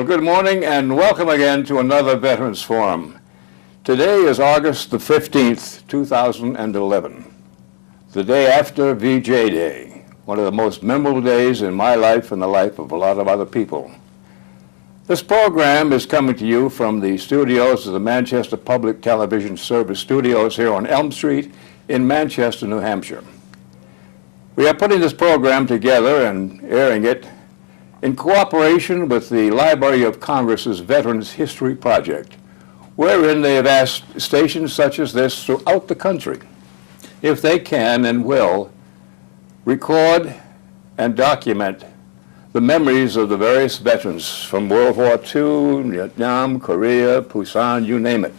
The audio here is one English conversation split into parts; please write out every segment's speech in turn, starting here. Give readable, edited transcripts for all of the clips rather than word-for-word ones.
Well, good morning and welcome again to another Veterans Forum. Today is August the 15th, 2011, the day after VJ Day, one of the most memorable days in my life and the life of a lot of other people. This program is coming to you from the studios of the Manchester Public Television Service Studios here on Elm Street in Manchester, New Hampshire. We are putting this program together and airing it in cooperation with the Library of Congress's Veterans History Project, wherein they have asked stations such as this throughout the country, if they can and will, record and document the memories of the various veterans from World War II, Vietnam, Korea, Busan, you name it.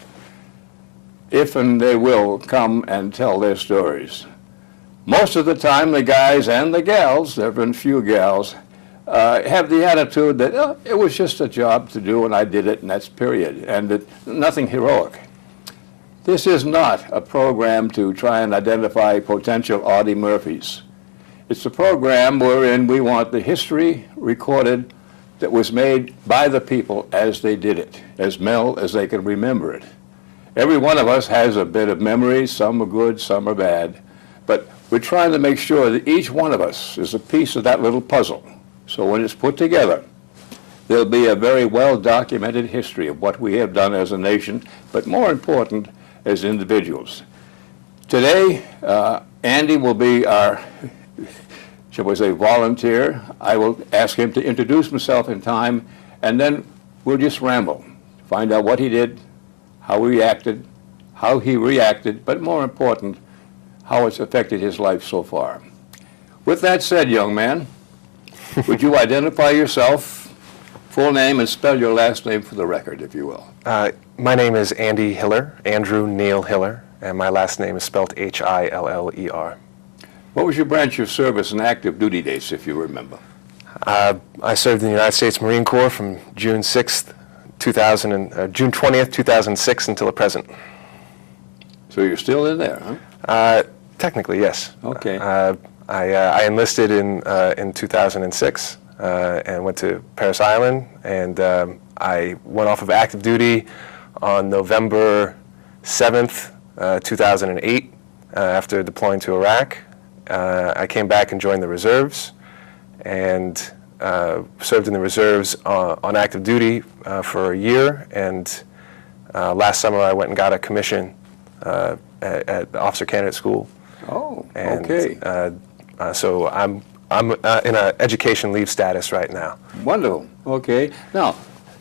If and they will come and tell their stories. Most of the time, the guys and the gals, there have been few gals, have the attitude that it was just a job to do and I did it and that's period, and that nothing heroic. This is not a program to try and identify potential Audie Murphys. It's a program wherein we want the history recorded that was made by the people as they did it, as well as they can remember it. Every one of us has a bit of memory, some are good, some are bad, but we're trying to make sure that each one of us is a piece of that little puzzle. So when it's put together, there'll be a very well-documented history of what we have done as a nation, but more important, as individuals. Today, Andy will be our, shall we say, volunteer. I will ask him to introduce himself in time, and then we'll just ramble, find out what he did, how he reacted, but more important, how it's affected his life so far. With that said, young man, would you identify yourself, full name, and spell your last name for the record, if you will? My name is Andy Hiller, Andrew Neil Hiller, and my last name is spelled H-I-L-L-E-R. What was your branch of service and active duty dates, if you remember? I served in the United States Marine Corps from June 6th, June 20th, 2006 until the present. So you're still in there, huh? Technically, yes. Okay. I enlisted in 2006 and went to Parris Island, and I went off of active duty on November 7th, 2008 after deploying to Iraq. I came back and joined the reserves and served in the reserves on active duty for a year, and last summer I went and got a commission at Officer Candidate School. Oh, and, okay. So I'm in an education leave status right now. Wonderful. Okay. Now,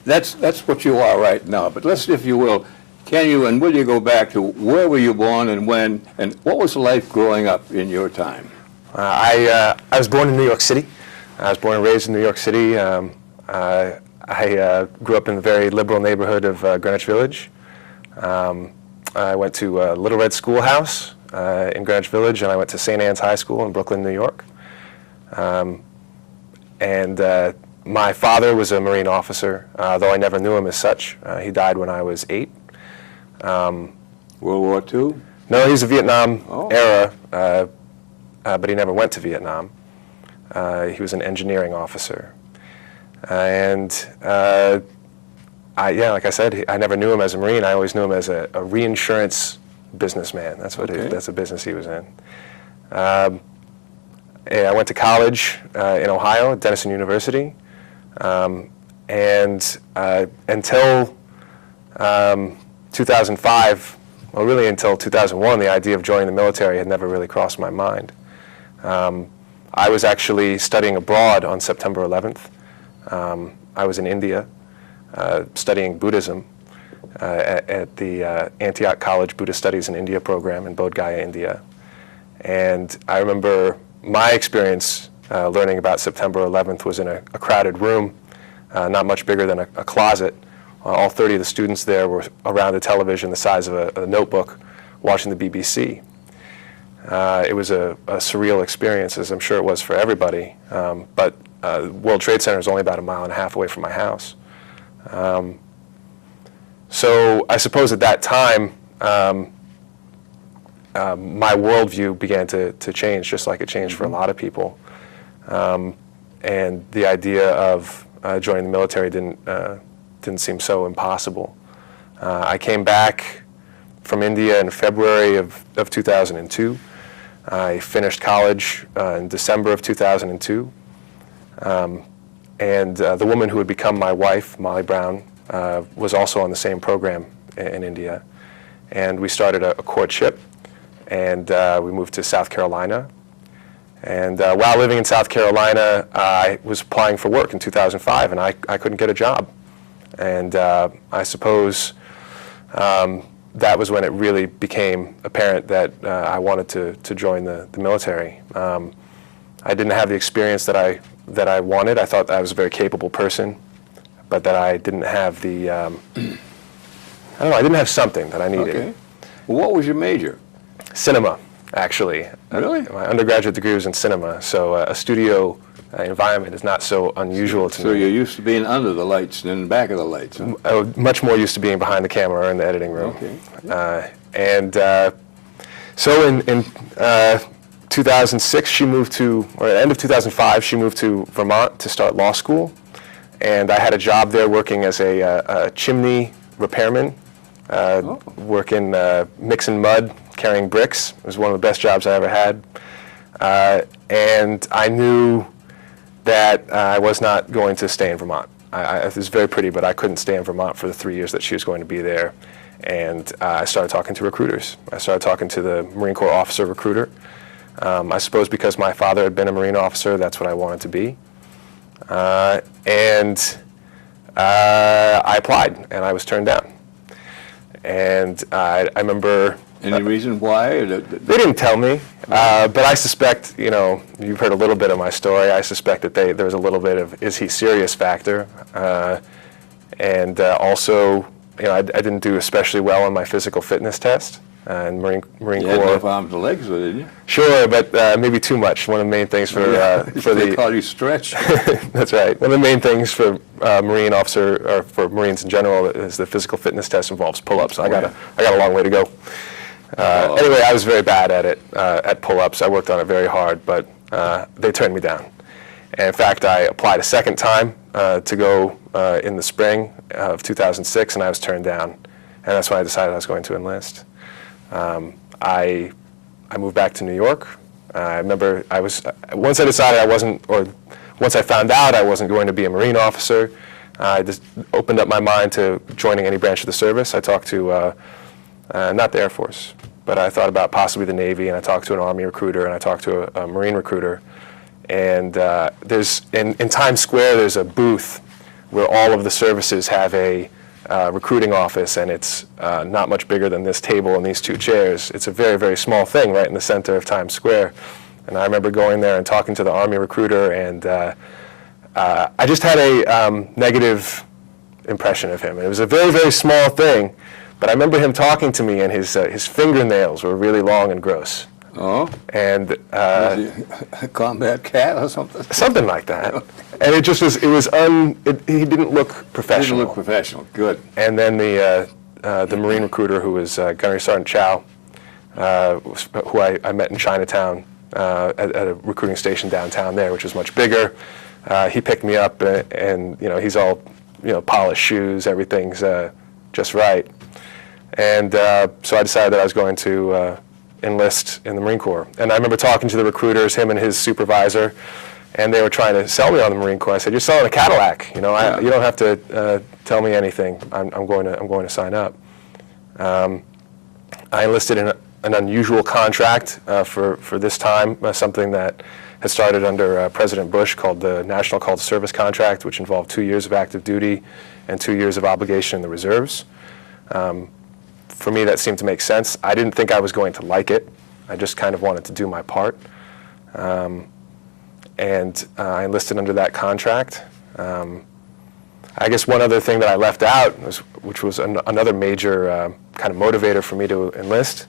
that's what you are right now. But let's, if you will, can you and will you go back to where were you born and when, and what was life growing up in your time? I was born in New York City. I was born and raised in New York City. I grew up in the very liberal neighborhood of Greenwich Village. I went to Little Red Schoolhouse in Greenwich Village, and I went to St. Anne's High School in Brooklyn, New York. My father was a Marine officer, though I never knew him as such. He died when I was 8. World War II? No, he was a Vietnam era, but he never went to Vietnam. He was an engineering officer. Like I said, I never knew him as a Marine. I always knew him as a reinsurance businessman. That's what that's the business he was in. I went to college in Ohio at Denison University, and until 2005, well, really until 2001, the idea of joining the military had never really crossed my mind. I was actually studying abroad on September 11th. I was in India studying Buddhism at the Antioch College Buddhist Studies in India program in Bodh Gaya, India. And I remember my experience learning about September 11th was in a crowded room, not much bigger than a closet. All 30 of the students there were around a television the size of a notebook watching the BBC. It was a surreal experience, as I'm sure it was for everybody, but World Trade Center is only about 1.5 miles away from my house. So I suppose at that time, my worldview began to change, just like it changed for a lot of people. And the idea of joining the military didn't seem so impossible. I came back from India in February of 2002. I finished college in December of 2002. And the woman who would become my wife, Molly Brown, was also on the same program in India. And we started a courtship, and we moved to South Carolina. And while living in South Carolina, I was applying for work in 2005, and I couldn't get a job. And I suppose that was when it really became apparent that I wanted to join the military. I didn't have the experience that I wanted. I thought I was a very capable person, but that I didn't have the, I don't know, I didn't have something that I needed. Okay. Well, what was your major? Cinema, actually. Really? My undergraduate degree was in cinema, so a studio environment is not so unusual to me. So you're used to being under the lights and in the back of the lights, huh? I was much more used to being behind the camera or in the editing room. Okay. So in 2006, she moved to, or at the end of 2005, she moved to Vermont to start law school. And I had a job there working as a chimney repairman, working, mixing mud, carrying bricks. It was one of the best jobs I ever had. And I knew that I was not going to stay in Vermont. It was very pretty, but I couldn't stay in Vermont for the 3 years that she was going to be there. And I started talking to recruiters. I started talking to the Marine Corps officer recruiter. I suppose because my father had been a Marine officer, that's what I wanted to be. And I applied, and I was turned down. And I remember... Any reason why? They didn't tell me, but I suspect, you know, you've heard a little bit of my story. I suspect that there was a little bit of, is he serious factor? And also, you know, I didn't do especially well on my physical fitness test. And Marine Corps. You had enough arms and legs, didn't you? Sure, but maybe too much. One of the main things for they call you stretch. That's right. One of the main things for Marine officer, or for Marines in general, is the physical fitness test involves pull-ups. I got a long way to go. Anyway, I was very bad at it, at pull-ups. I worked on it very hard, but they turned me down. And in fact, I applied a second time to go in the spring of 2006, and I was turned down. And that's when I decided I was going to enlist. I moved back to New York. I remember once I decided I wasn't, or once I found out I wasn't going to be a Marine officer, I just opened up my mind to joining any branch of the service. I talked to, not the Air Force, but I thought about possibly the Navy, and I talked to an Army recruiter, and I talked to a Marine recruiter. And there's, in Times Square, there's a booth where all of the services have a recruiting office, and it's not much bigger than this table and these two chairs. It's a very, very small thing right in the center of Times Square. And I remember going there and talking to the Army recruiter, and I just had a negative impression of him. And it was a very, very small thing, but I remember him talking to me, and his fingernails were really long and gross. Oh? And Was he a combat cat or something? something like that. And it just was, he didn't look professional. Didn't look professional. Good. And then the Marine recruiter, who was Gunnery Sergeant Chow, who I met in Chinatown at a recruiting station downtown there, which was much bigger. He picked me up, and you know, he's all, you know, polished shoes, everything's just right. And so I decided that I was going to enlist in the Marine Corps. And I remember talking to the recruiters, him and his supervisor, and they were trying to sell me on the Marine Corps. I said, "You're selling a Cadillac, you know. You don't have to tell me anything. I'm going to sign up." I enlisted in an unusual contract for this time, something that had started under President Bush, called the National Call to Service Contract, which involved 2 years of active duty and 2 years of obligation in the reserves. For me, that seemed to make sense. I didn't think I was going to like it. I just kind of wanted to do my part. And I enlisted under that contract. I guess one other thing that I left out, which was another major kind of motivator for me to enlist,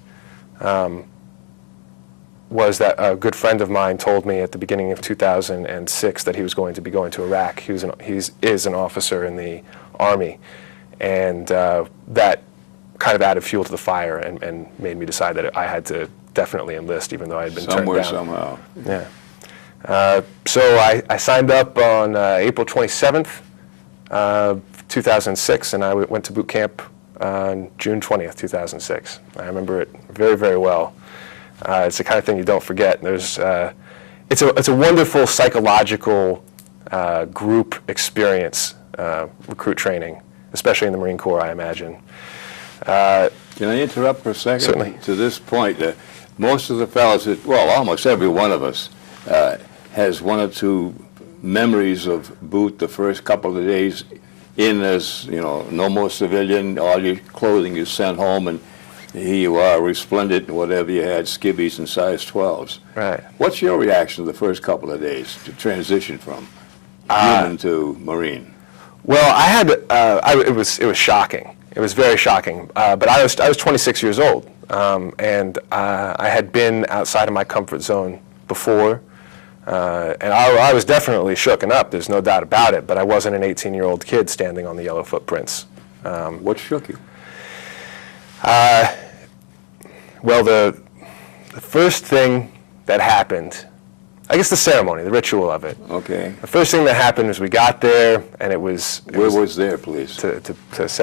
was that a good friend of mine told me at the beginning of 2006 that he was going to be going to Iraq. He is an officer in the Army. And that kind of added fuel to the fire and made me decide that I had to definitely enlist, even though I had been turned down. Somehow. Yeah. So I signed up on April 27th, 2006, and I went to boot camp on June 20th, 2006. I remember it very, very well. It's the kind of thing you don't forget. It's a wonderful psychological group experience, recruit training, especially in the Marine Corps, I imagine. Can I interrupt for a second? Certainly. To this point, most of the fellows, well, almost every one of us has one or two memories of boot the first couple of days in as, no more civilian, all your clothing is sent home, and here you are, resplendent in whatever you had, skivvies and size 12s. Right. What's your reaction the first couple of days to transition from human to Marine? Well, I had, it was shocking. It was very shocking. But I was 26 years old, and I had been outside of my comfort zone before, and I was definitely shooken up. There's no doubt about it. But I wasn't an 18-year-old kid standing on the yellow footprints. What shook you? Well, the first thing that happened, I guess the ceremony, the ritual of it. Okay. The first thing that happened was we got there, and it was Where was there, please? to Paris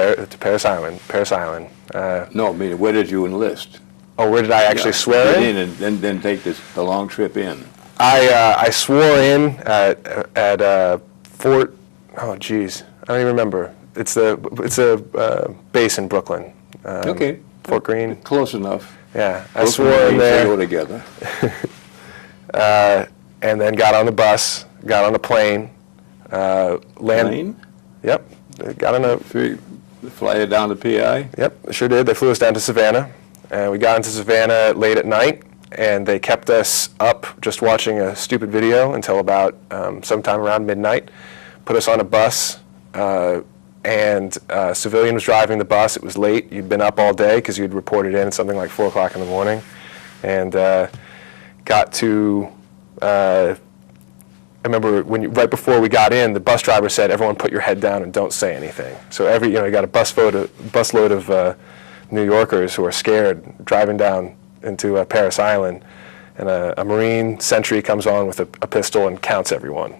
Island. Paris Island. No, I mean, where did you enlist? Oh, where did I actually swear Get in? and then take the long trip in. I swore in at Fort. Oh, geez, I don't even remember. It's a base in Brooklyn. Okay. Fort Greene. Close enough. Yeah, I Both swore in Marines, they go there, together. and then got on the bus, got on a plane, Plane? Yep, got on a. Fly it down to PI? Yep, sure did. They flew us down to Savannah, and we got into Savannah late at night, and they kept us up just watching a stupid video until about sometime around midnight. Put us on a bus, and a civilian was driving the bus. It was late. You'd been up all day because you'd reported in at something like 4 o'clock in the morning, and got to. I remember right before we got in, the bus driver said, "Everyone, put your head down and don't say anything." So you got a busload of New Yorkers who are scared driving down into Paris Island, and a Marine sentry comes on with a pistol and counts everyone.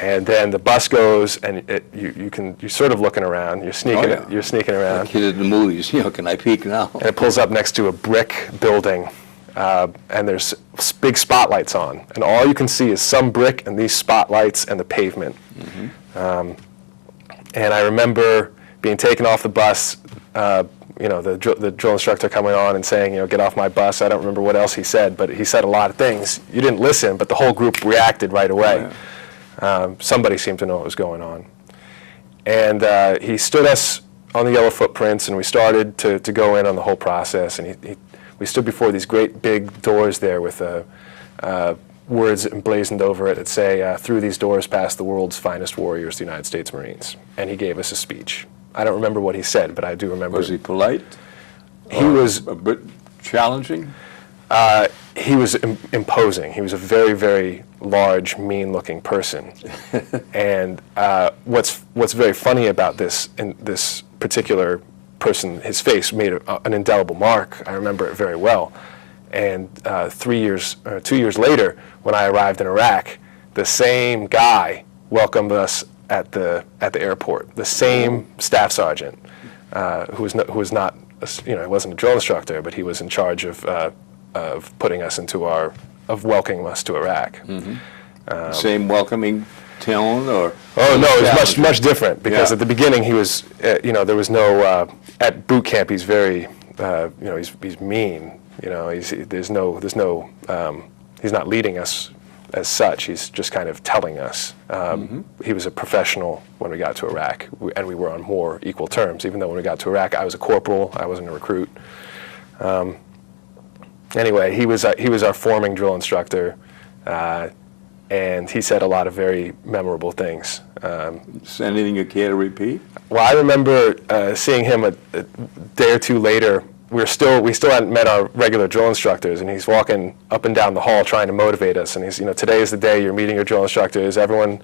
And then the bus goes, and you're sort of looking around. You're sneaking. Oh, yeah. You're sneaking around. Like in the movies, can I peek now? And it pulls up next to a brick building, and there's big spotlights on, and all you can see is some brick and these spotlights and the pavement. Mm-hmm. And I remember being taken off the bus. The drill instructor coming on and saying, "Get off my bus." I don't remember what else he said, but he said a lot of things. You didn't listen, but the whole group reacted right away. Oh, yeah. Somebody seemed to know what was going on. And he stood us on the yellow footprints, and we started to go in on the whole process. And we stood before these great big doors there with words emblazoned over it that say, "Through these doors pass the world's finest warriors, the United States Marines." And he gave us a speech. I don't remember what he said, but I do remember. Was he polite? He was a bit challenging? He was imposing. He was a very, very large, mean-looking person. And what's very funny about this particular person, his face made an indelible mark. I remember it very well. And 2 years later, when I arrived in Iraq, the same guy welcomed us at the airport. The same staff sergeant, who was not, he wasn't a drill instructor, but he was in charge of putting us of welcoming us to Iraq. Mm-hmm. Same welcoming tone, or? Oh no, it was much different, because Yeah. at the beginning he was, there was no, at boot camp he's very, he's mean. He's not leading us as such. He's just kind of telling us. He was a professional when we got to Iraq, and we were on more equal terms. Even though when we got to Iraq, I was a corporal, I wasn't a recruit. Anyway, he was our forming drill instructor, and he said a lot of very memorable things. Anything you care to repeat? Well, I remember seeing him a day or two later. We still hadn't met our regular drill instructors, and he's walking up and down the hall trying to motivate us. And he's, today is the day you're meeting your drill instructors. Everyone,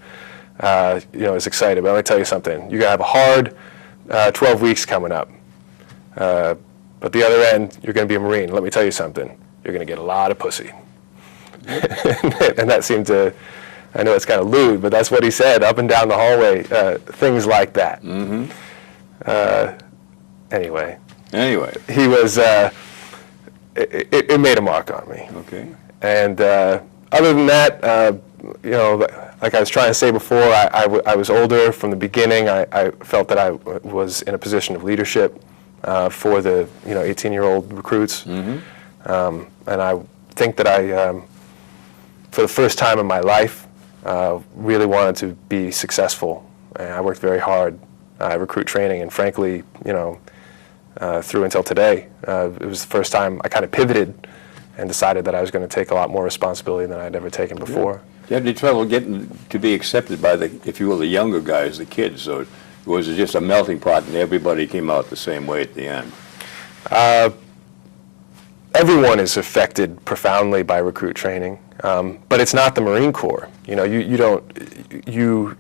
is excited. But let me tell you something. You're gonna have a hard 12 weeks coming up. But the other end, you're gonna be a Marine. Let me tell you something. You're gonna get a lot of pussy. And that seemed to, I know it's kind of lewd, but that's what he said up and down the hallway, things like that. Mm-hmm. Anyway, He was, it made a mark on me. okay. And other than that, you know, like I was trying to say before, I was older from the beginning. I felt that I was in a position of leadership for the 18-year-old recruits. Mm-hmm. And I think that I, for the first time in my life, really wanted to be successful. And I worked very hard at recruit training, and frankly, through until today, it was the first time I kind of pivoted and decided that I was going to take a lot more responsibility than I'd ever taken before. Did you have any trouble getting to be accepted by the, if you will, the younger guys, the kids? Or was it just a melting pot and everybody came out the same way at the end? Everyone is affected profoundly by recruit training, but it's not the Marine Corps. You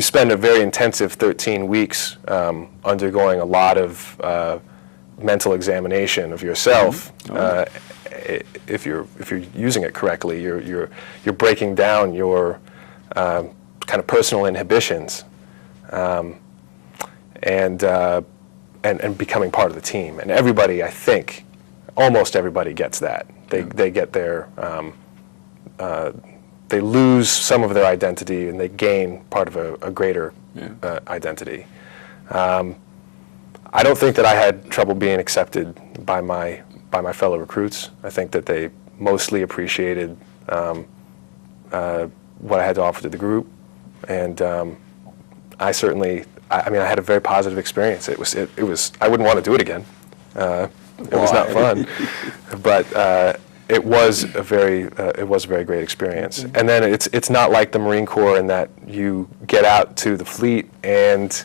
spend a very intensive 13 weeks undergoing a lot of mental examination of yourself. Mm-hmm. If you're using it correctly, you're breaking down your kind of personal inhibitions, and becoming part of the team. And everybody, I think, almost everybody gets that. They get their they lose some of their identity and they gain part of a greater identity. I don't think that I had trouble being accepted by my fellow recruits. I think that they mostly appreciated what I had to offer to the group, and I certainly, I mean, I had a very positive experience. It was I wouldn't want to do it again. It was not fun, but it was a very great experience. And then it's not like the Marine Corps in that you get out to the fleet and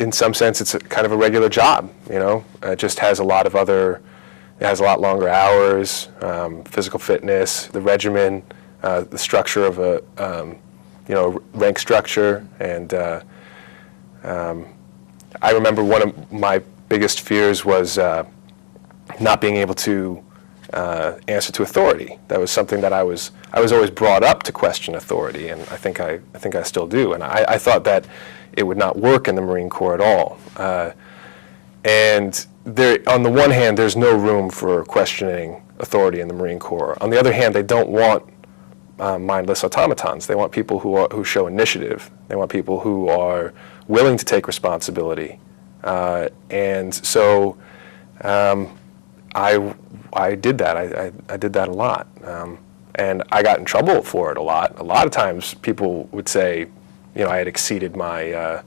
in some sense it's kind of a regular job. It just has a lot of other. It has a lot longer hours, physical fitness, the regimen, the structure of a rank structure, and I remember one of my biggest fears was not being able to answer to authority. That was something that I was always brought up to question authority, and I think I still do. And I thought that it would not work in the Marine Corps at all. And there, on the one hand, there's no room for questioning authority in the Marine Corps. On the other hand, they don't want mindless automatons. They want people who show initiative. They want people who are willing to take responsibility. And so I did that. I did that a lot. And I got in trouble for it a lot. A lot of times people would say, I had exceeded my,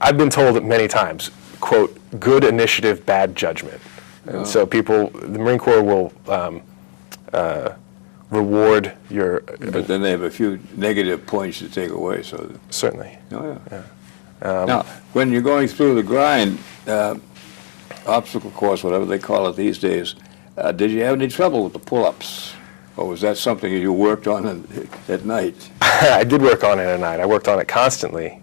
I've been told it many times, quote, good initiative, bad judgment. And so the Marine Corps will reward your... But then they have a few negative points to take away, so... Certainly. Oh, yeah. Now, when you're going through the grind, obstacle course, whatever they call it these days, did you have any trouble with the pull-ups? Or was that something you worked on at night? I did work on it at night. I worked on it constantly.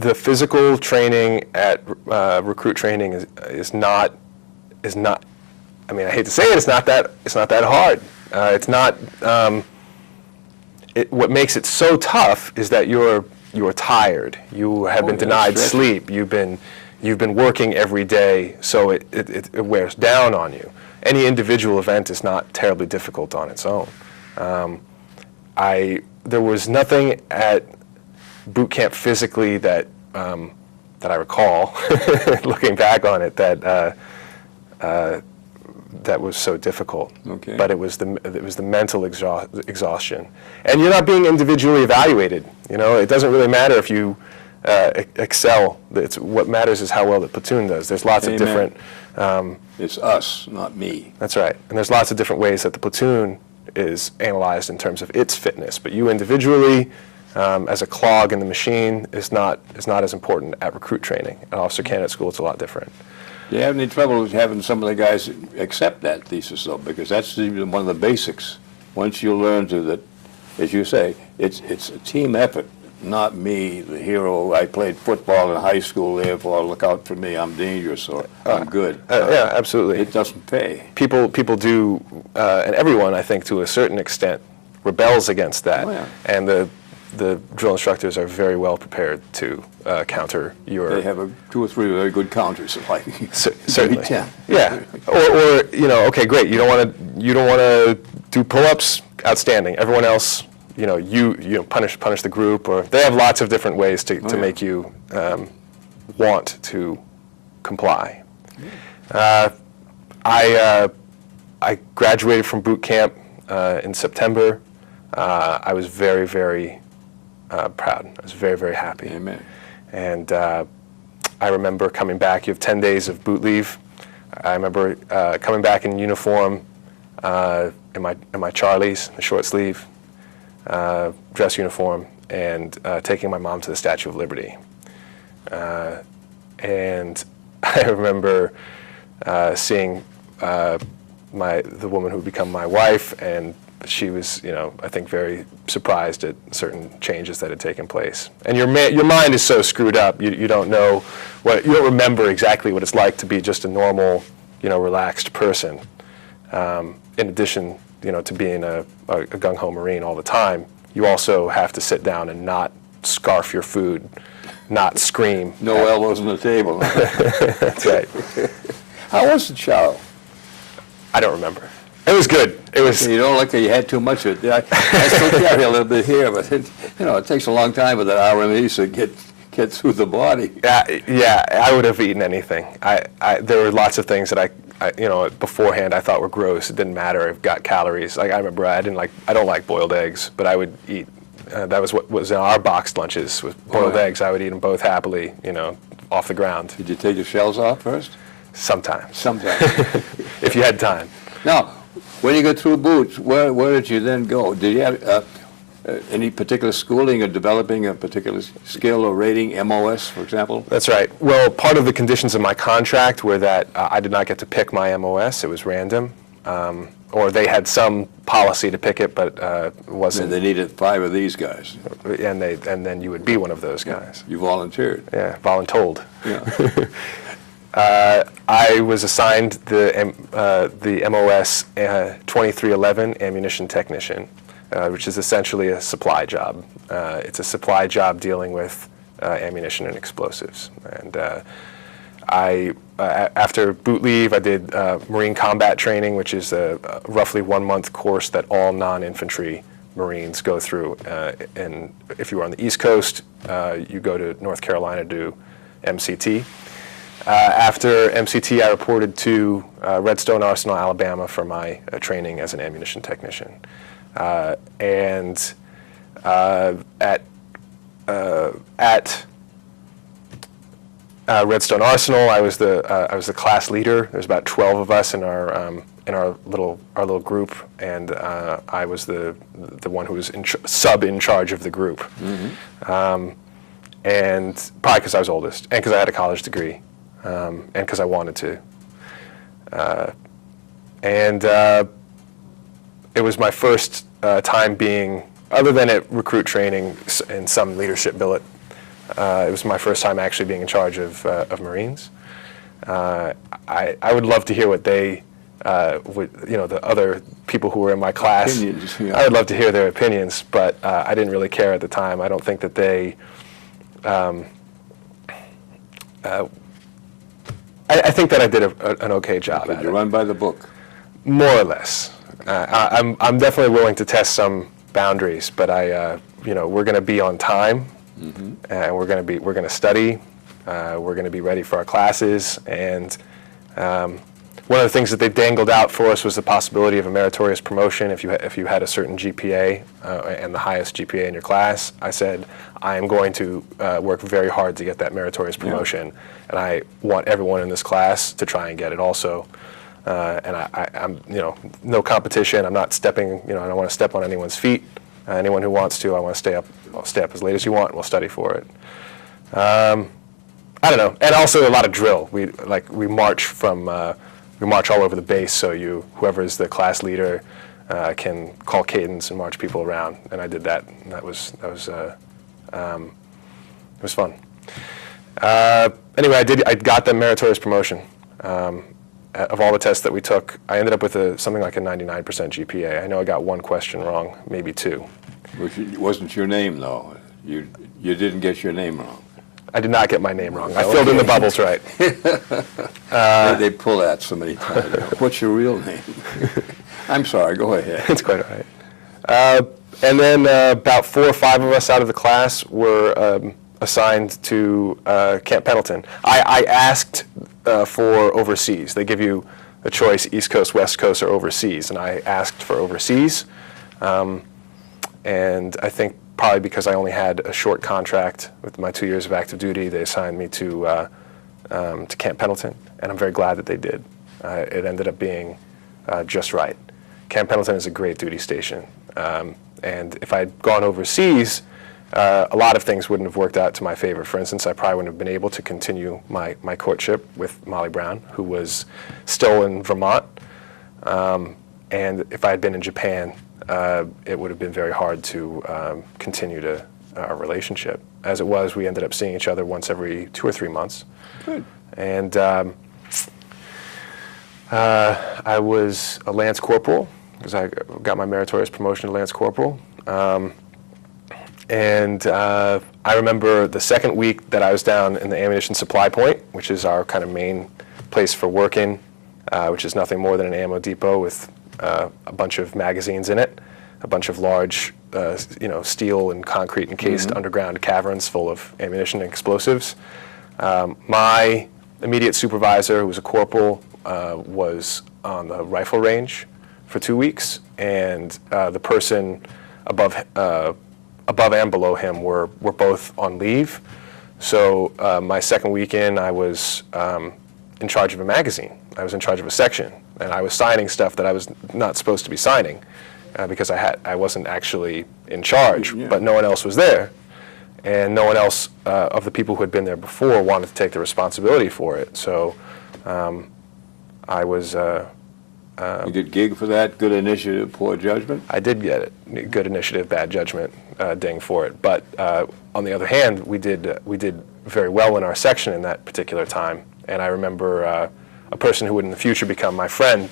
The physical training at recruit training is not. I mean, I hate to say it. It's not that hard. It's not. What makes it so tough is that you're tired. You have been denied sleep. You've been working every day, so it wears down on you. Any individual event is not terribly difficult on its own. There was nothing at boot camp physically that I recall, looking back on it, that was so difficult. Okay. But it was the mental exhaustion, and you're not being individually evaluated. It doesn't really matter if you excel. What matters is how well the platoon does. There's lots of different. It's us, not me. That's right. And there's lots of different ways that the platoon is analyzed in terms of its fitness. But you individually, as a clog in the machine, is not as important at recruit training. At officer candidate school, it's a lot different. Do you have any trouble with having some of the guys accept that thesis, though? Because that's one of the basics. Once you learn that, as you say, it's a team effort. not me, the hero. I played football in high school, therefore look out for me, I'm dangerous, or I'm good. Yeah, absolutely. It doesn't pay. People do, and everyone, I think, to a certain extent, rebels against that. Oh, yeah. And the drill instructors are very well prepared to counter your... They have two or three very good counters, like certainly. 10. Yeah. Or okay, great. You don't want to do pull-ups. Outstanding. Everyone else, you punish the group, or they have lots of different ways to make you want to comply. I graduated from boot camp in September. I was very, very proud. I was very, very happy. Amen. And I remember coming back. You have 10 days of boot leave. I remember coming back in uniform, in my Charlies, the short sleeve dress uniform, and taking my mom to the Statue of Liberty. And I remember seeing the woman who would become my wife, and she was, I think very surprised at certain changes that had taken place. And your mind is so screwed up, you don't know you don't remember exactly what it's like to be just a normal, relaxed person. In addition, to being a gung-ho Marine all the time, you also have to sit down and not scarf your food, not scream. No elbows on the table. That's right. How was the chow? I don't remember. It was good. It was. You don't look like you had too much of it. I still carry a little bit here, but it takes a long time with that RME to get through the body. Yeah, I would have eaten anything. There were lots of things that I beforehand I thought were gross. It didn't matter. I've got calories. Like I remember, I don't like boiled eggs, but I would eat. That was what was in our boxed lunches with boiled eggs. I would eat them both happily, off the ground. Did you take your shells off first? Sometimes. Sometimes. If you had time. Now, when you got through boots, where did you then go? Did you have any particular schooling or developing a particular skill or rating, MOS, for example? That's right. Well, part of the conditions of my contract were that I did not get to pick my MOS. It was random. Or they had some policy to pick it, but it wasn't. And they needed 5 of these guys. And then you would be one of those guys. You volunteered. Yeah, voluntold. Yeah. I was assigned the MOS 2311 ammunition technician, which is essentially a supply job. It's a supply job dealing with ammunition and explosives. And after boot leave, I did Marine combat training, which is a roughly 1-month course that all non-infantry Marines go through. And if you were on the East Coast, you go to North Carolina to do MCT. After MCT, I reported to Redstone Arsenal, Alabama for my training as an ammunition technician. And at Redstone Arsenal, I was the class leader. There's about 12 of us in our little group, and I was the one who was in charge of the group. Mm-hmm. And probably because I was oldest, and because I had a college degree, and because I wanted to. It was my first time being, other than at recruit training and some leadership billet, it was my first time actually being in charge of Marines. I would love to hear what they, the other people who were in my class. Opinions, yeah. I would love to hear their opinions, but I didn't really care at the time. I don't think that they. I think that I did an okay job at it. You run by the book. More or less. I'm definitely willing to test some boundaries, but we're going to be on time. Mm-hmm. And we're going to study. We're going to be ready for our classes. And one of the things that they dangled out for us was the possibility of a meritorious promotion if you had a certain GPA and the highest GPA in your class. I said, I am going to work very hard to get that meritorious promotion, and I want everyone in this class to try and get it also. And I'm no competition. I'm not stepping. I don't want to step on anyone's feet. Anyone who wants to, I want to stay up. I'll stay up as late as you want. We'll study for it. I don't know. And also a lot of drill. We march we march all over the base. So whoever is the class leader can call cadence and march people around. And I did that. And that was It was fun. Anyway, I got the meritorious promotion. Of all the tests that we took, I ended up with something like a 99% GPA. I know I got one question wrong, maybe two. Which wasn't your name, though. You didn't get your name wrong. I did not get my name wrong. I filled in the bubbles right. They pull that so many times. What's your real name? I'm sorry, go ahead. It's quite all right. And then about 4 or 5 of us out of the class were assigned to Camp Pendleton. I asked for overseas. They give you a choice, East Coast, West Coast, or overseas, and I asked for overseas. And I think probably because I only had a short contract with my 2 years of active duty, they assigned me to Camp Pendleton, and I'm very glad that they did. It ended up being just right. Camp Pendleton is a great duty station, and if I'd gone overseas, a lot of things wouldn't have worked out to my favor. For instance, I probably wouldn't have been able to continue my courtship with Molly Brown, who was still in Vermont, and if I had been in Japan, it would have been very hard to continue our relationship. As it was, we ended up seeing each other once every 2 or 3 months. Good. And I was a Lance Corporal, because I got my meritorious promotion to Lance Corporal. And I remember the second week that I was down in the ammunition supply point, which is our kind of main place for working, which is nothing more than an ammo depot with a bunch of magazines in it, a bunch of large, steel and concrete encased underground caverns full of ammunition and explosives. My immediate supervisor, who was a corporal, was on the rifle range for 2 weeks, and the person above and below him were both on leave. So my second weekend, I was in charge of a magazine. I was in charge of a section, and I was signing stuff that I was not supposed to be signing because I wasn't actually in charge, but no one else was there. And no one else of the people who had been there before wanted to take the responsibility for it. So I was... You get gig for that? Good initiative, poor judgment? I did get it. Good initiative, bad judgment ding for it. But on the other hand, we did very well in our section in that particular time. And I remember a person who would in the future become my friend,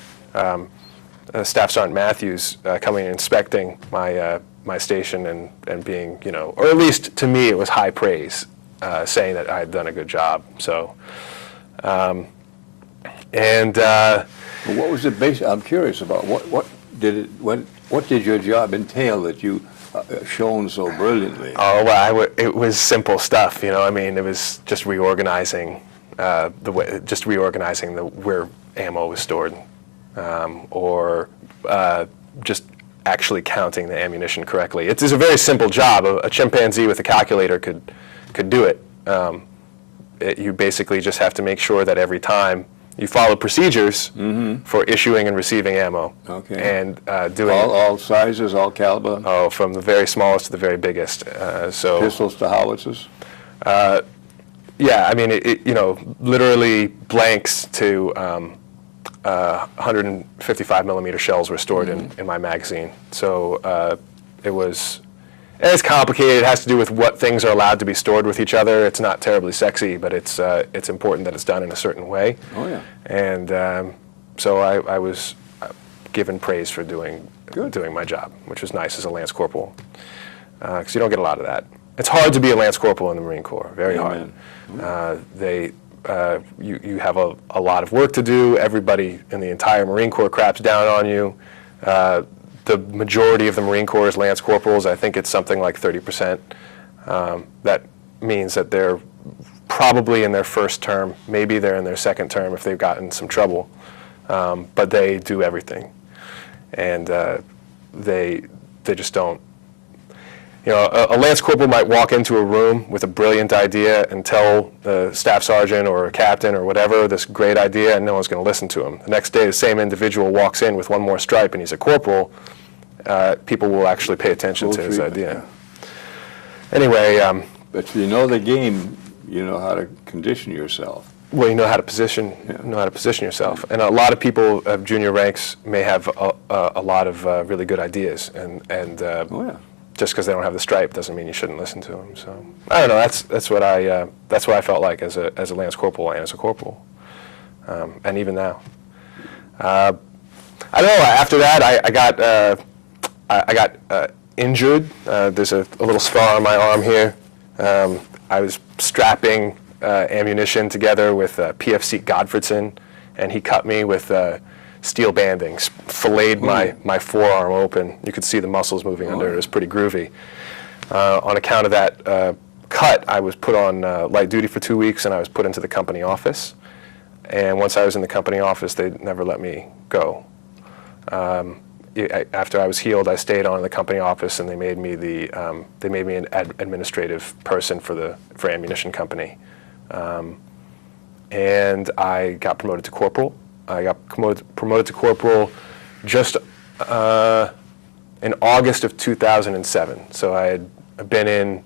Staff Sergeant Matthews, coming and inspecting my station and being, or at least to me it was high praise, saying that I had done a good job. So, What was it based? I'm curious about what did your job entail that you shone so brilliantly? Oh well, it was simple stuff. It was just reorganizing where ammo was stored, or just actually counting the ammunition correctly. It's a very simple job. A chimpanzee with a calculator could do it. You basically just have to make sure that every time you follow procedures for issuing and receiving ammo. Okay. And doing all sizes, all caliber. Oh, from the very smallest to the very biggest. So pistols to howitzers. Yeah, literally blanks to 155 millimeter shells were stored in my magazine. So it's complicated. It has to do with what things are allowed to be stored with each other. It's not terribly sexy, but it's important that it's done in a certain way. Oh yeah. And so I was given praise for doing my job, which was nice as a Lance Corporal, because you don't get a lot of that. It's hard to be a Lance Corporal in the Marine Corps. Very hard. You have a lot of work to do. Everybody in the entire Marine Corps craps down on you. The majority of the Marine Corps is Lance Corporals. I think it's something like 30%. That means that they're probably in their first term. Maybe they're in their second term if they've gotten some trouble. But they do everything. And they just don't. A Lance Corporal might walk into a room with a brilliant idea and tell the staff sergeant or a captain or whatever this great idea, and no one's going to listen to him. The next day, the same individual walks in with one more stripe and he's a corporal. People will actually pay attention to his idea. Yeah. Anyway. But you know the game, you know how to condition yourself. Well, you know how to position yourself. And a lot of people of junior ranks may have a lot of really good ideas. And oh, yeah. just because they don't have the stripe doesn't mean you shouldn't listen to them. So I don't know. That's what I felt like as a Lance Corporal and as a corporal, and even now. I don't know. After that, I got injured. There's a little scar on my arm here. I was strapping ammunition together with PFC Godfredson, and he cut me with steel banding, filleted my forearm open. You could see the muscles moving under it. It was pretty groovy. On account of that cut, I was put on light duty for 2 weeks, and I was put into the company office. And once I was in the company office, they never let me go. After I was healed, I stayed on in the company office, and they made me an administrative person for ammunition company. And I got promoted to corporal. I got promoted to corporal just in August of 2007. So I had been in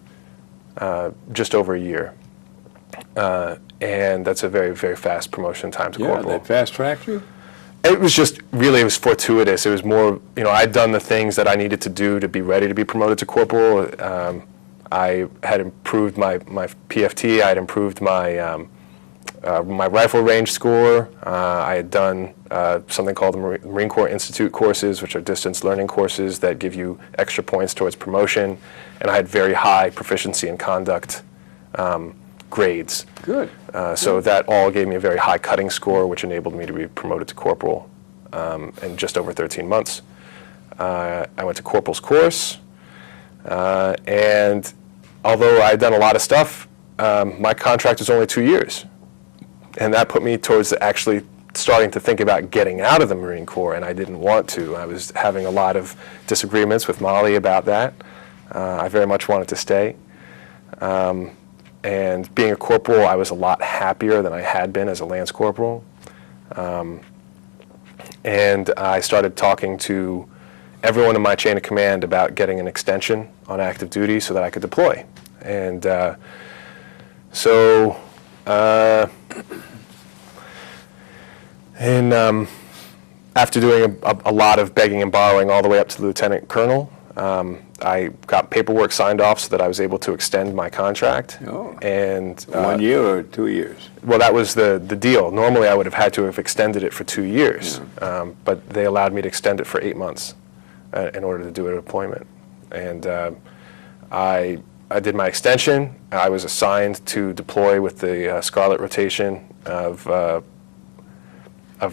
just over a year. And that's a very, very fast promotion time to corporal. Yeah, they fast-tracked you? It was fortuitous. It was more, I'd done the things that I needed to do to be ready to be promoted to corporal. I had improved my PFT. I had improved my rifle range score. I had done something called the Marine Corps Institute courses, which are distance learning courses that give you extra points towards promotion. And I had very high proficiency in conduct grades. Good. So that all gave me a very high cutting score, which enabled me to be promoted to corporal in just over 13 months. I went to corporal's course, and although I had done a lot of stuff, my contract was only 2 years. And that put me towards actually starting to think about getting out of the Marine Corps, and I didn't want to. I was having a lot of disagreements with Molly about that. I very much wanted to stay. And being a corporal, I was a lot happier than I had been as a Lance Corporal. And I started talking to everyone in my chain of command about getting an extension on active duty so that I could deploy. And after doing a lot of begging and borrowing all the way up to lieutenant colonel, I got paperwork signed off so that I was able to extend my contract. Oh. And 1 year or 2 years? Well, that was the deal. Normally, I would have had to have extended it for 2 years, but they allowed me to extend it for 8 months in order to do a deployment. And I did my extension. I was assigned to deploy with the Scarlet rotation of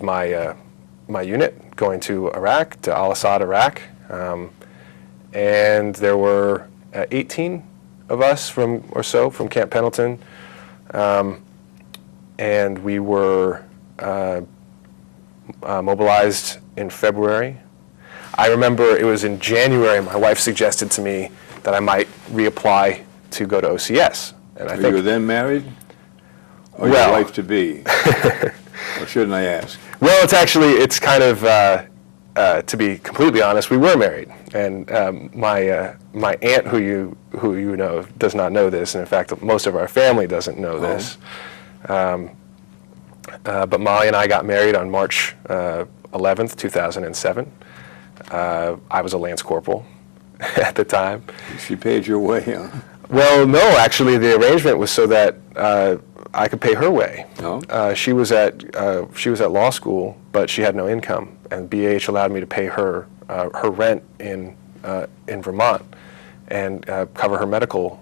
my unit, going to Iraq, to Al-Assad, Iraq. And there were 18 of us from Camp Pendleton, and we were mobilized in February. I remember it was in January my wife suggested to me that I might reapply to go to OCS. And I think you were then married? Or well, your wife to be? Or shouldn't I ask? Well, it's kind of, to be completely honest, we were married. And my aunt, who you know, does not know this, and in fact, most of our family doesn't know this. But Molly and I got married on March 11th, 2007. I was a Lance Corporal at the time. She paid your way, huh? Well, no, actually, the arrangement was so that I could pay her way. Oh. She was at law school, but she had no income, and BH allowed me to pay her rent in Vermont and cover her medical,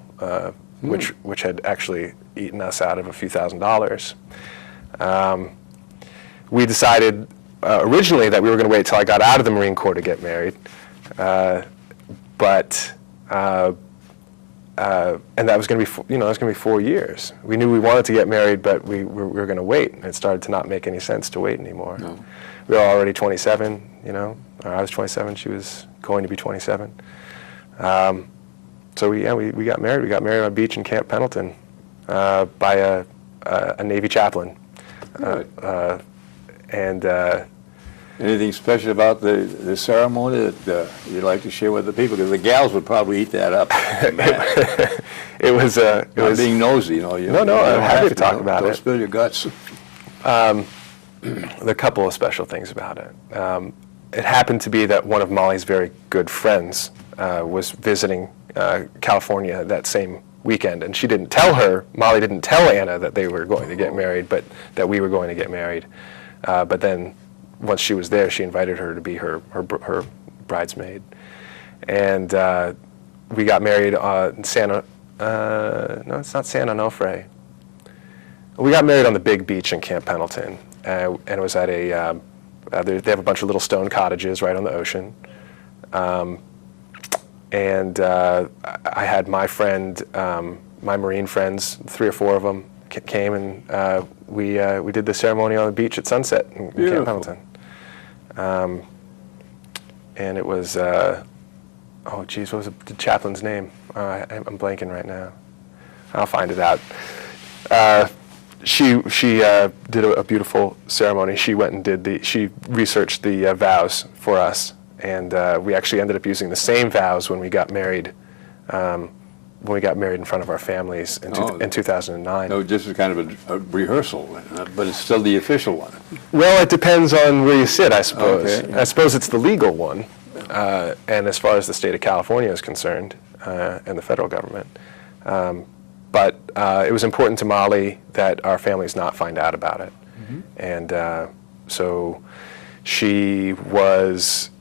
which had actually eaten us out of a few $1,000s. We decided originally that we were going to wait till I got out of the Marine Corps to get married, but and that was going to be, that was going to be 4 years. We knew we wanted to get married, but we were going to wait. And it started to not make any sense to wait anymore. No. We were already 27, I was 27, she was going to be 27. So we got married. We got married on a beach in Camp Pendleton by a Navy chaplain. Anything special about the ceremony that you'd like to share with the people? Because the gals would probably eat that up. It was being nosy, No, I'm happy to talk about it. Don't spill your guts. There are a couple of special things about it. It happened to be that one of Molly's very good friends was visiting California that same weekend, and she didn't tell Molly didn't tell Anna that they were going to get married, but that we were going to get married. But then once she was there, she invited her to be her bridesmaid. And we got married in no, it's not San Onofre. We got married on the big beach in Camp Pendleton, and it was at they have a bunch of little stone cottages right on the ocean. And I had my friend, my Marine friends, 3 or 4 of them came, and we did the ceremony on the beach at sunset in Camp Pendleton. And it was, oh geez, what was the chaplain's name? I'm blanking right now. I'll find it out. She did a beautiful ceremony. She went and she researched the vows for us, and we actually ended up using the same vows when we got married. In front of our families in 2009. No, just as kind of a rehearsal, but it's still the official one. Well, it depends on where you sit, I suppose. Okay, yeah. I suppose it's the legal one, and as far as the state of California is concerned, and the federal government. But it was important to Molly that our families not find out about it. Mm-hmm. And so she was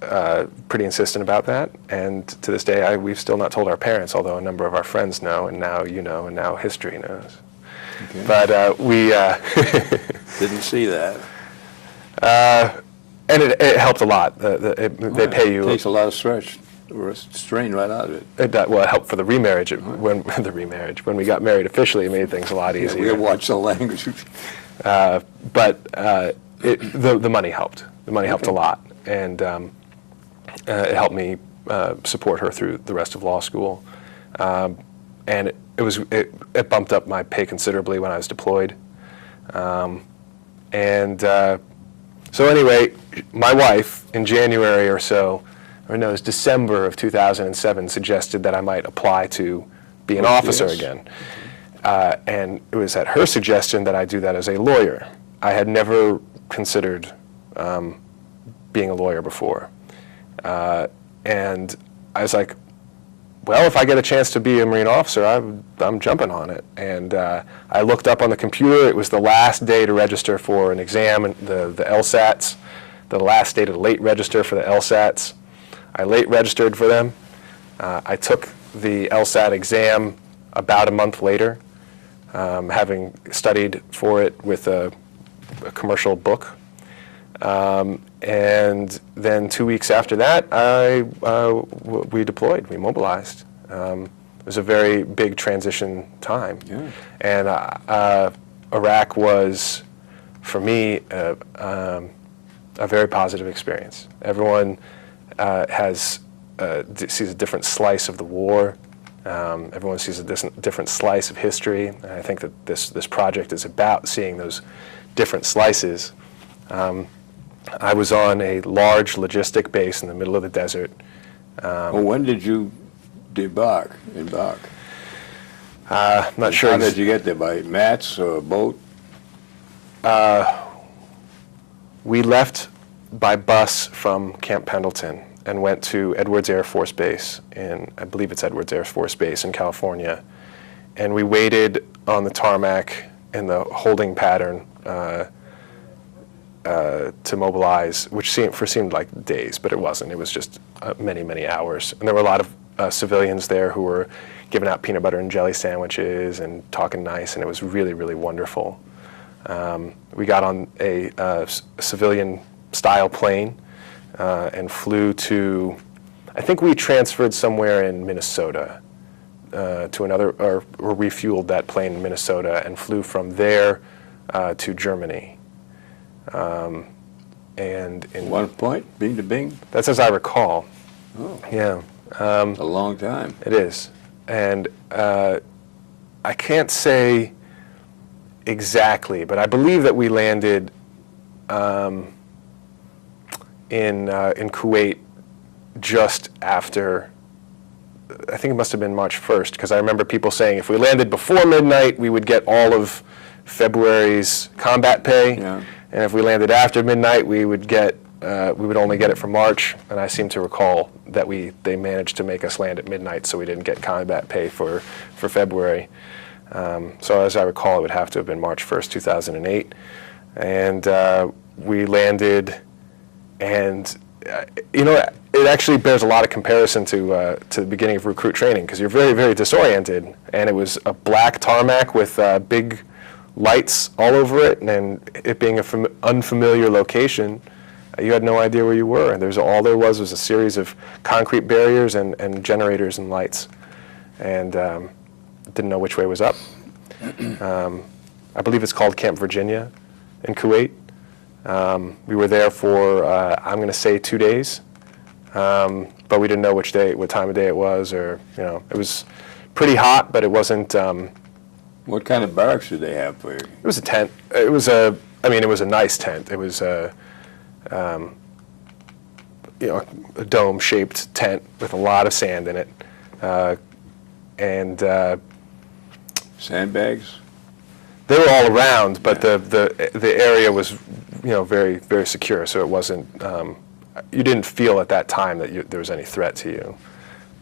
pretty insistent about that, and to this day we've still not told our parents, although a number of our friends know, and now you know, and now history knows. Okay. But we didn't see that. And it helped a lot. They pay you. It takes a lot of strain right out of it. It helped for the remarriage. When we got married officially, it made things a lot easier. We watched the language. But the money helped. The money helped a lot, and it helped me support her through the rest of law school. And it bumped up my pay considerably when I was deployed. So anyway, my wife in January or so, or no, it was December of 2007, suggested that I might apply to be an officer again. And it was at her suggestion that I do that as a lawyer. I had never considered being a lawyer before. And I was like, well, if I get a chance to be a Marine officer, I'm jumping on it. And I looked up on the computer. It was the last day to register for an exam, the LSATs, the last day to late register for the LSATs. I late registered for them. I took the LSAT exam about a month later, having studied for it with a commercial book. And then 2 weeks after that, we deployed, we mobilized. It was a very big transition time. Yeah. And Iraq was, for me, a very positive experience. Everyone sees a different slice of the war. Everyone sees a different slice of history. And I think that this project is about seeing those different slices. I was on a large logistic base in the middle of the desert. Well, when did you embark? Not sure. How did you get there? By mats or a boat? We left by bus from Camp Pendleton and went to Edwards Air Force Base I believe it's Edwards Air Force Base in California. And we waited on the tarmac in the holding pattern to mobilize, which seemed like days, but it wasn't. It was just many, many hours. And there were a lot of civilians there who were giving out peanut butter and jelly sandwiches and talking nice, and it was really, really wonderful. We got on a civilian-style plane and flew to, I think we transferred somewhere in Minnesota to another, or refueled that plane in Minnesota and flew from there to Germany. And in one point, Bing to Bing? That's as I recall. Oh. Yeah. It's a long time. It is. And I can't say exactly, but I believe that we landed in Kuwait just after, I think it must have been March 1st, because I remember people saying if we landed before midnight, we would get all of February's combat pay. Yeah. And if we landed after midnight, we would get we would only get it for March, and I seem to recall that they managed to make us land at midnight, so we didn't get combat pay for February. So as I recall, it would have to have been March 1st, 2008. And we landed, and it actually bears a lot of comparison to the beginning of recruit training, because you're very, very disoriented, and it was a black tarmac with big lights all over it, and it being an unfamiliar location, you had no idea where you were. And all there was a series of concrete barriers and generators and lights, and didn't know which way was up. I believe it's called Camp Virginia in Kuwait. We were there for, I'm going to say 2 days, but we didn't know what time of day it was, or, it was pretty hot, but it wasn't. What kind of barracks did they have for you? It was a tent. It was a nice tent. It was a dome-shaped tent with a lot of sand in it, and sandbags. They were all around, but the area was, very, very secure. So it wasn't. You didn't feel at that time that there was any threat to you.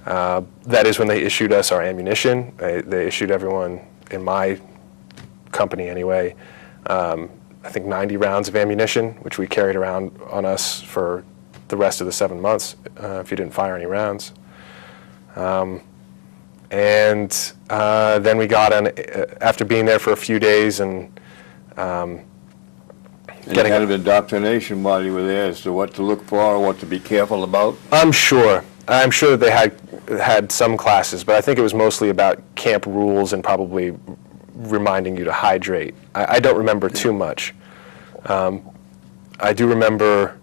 That is when they issued us our ammunition. They issued everyone in my company anyway. I think 90 rounds of ammunition, which we carried around on us for the rest of the 7 months if you didn't fire any rounds. And then we got on, after being there for a few days and getting kind of indoctrination while you were there as to what to look for, what to be careful about? I'm sure that they had some classes, but I think it was mostly about camp rules and probably reminding you to hydrate. I don't remember too much. I do remember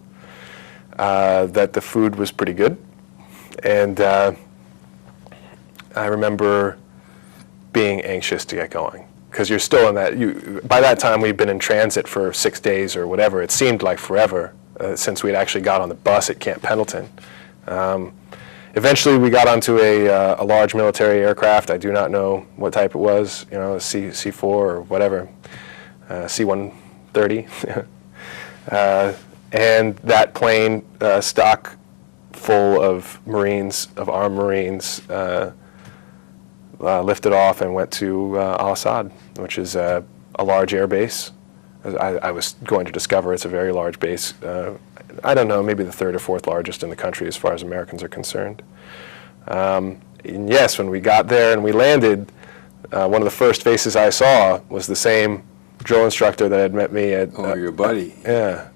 that the food was pretty good, and I remember being anxious to get going, because you're still in that. By that time, we'd been in transit for 6 days or whatever. It seemed like forever since we'd actually got on the bus at Camp Pendleton. Eventually, we got onto a large military aircraft. I do not know what type it was, a C-4 or whatever, C-130. And that plane, stock full of Marines, of armed Marines, lifted off and went to Al-Assad, which is a large air base. I was going to discover it's a very large base. I don't know, maybe the third or fourth largest in the country as far as Americans are concerned. And yes, when we got there and we landed, one of the first faces I saw was the same drill instructor that had met me at... Oh, your buddy. Yeah.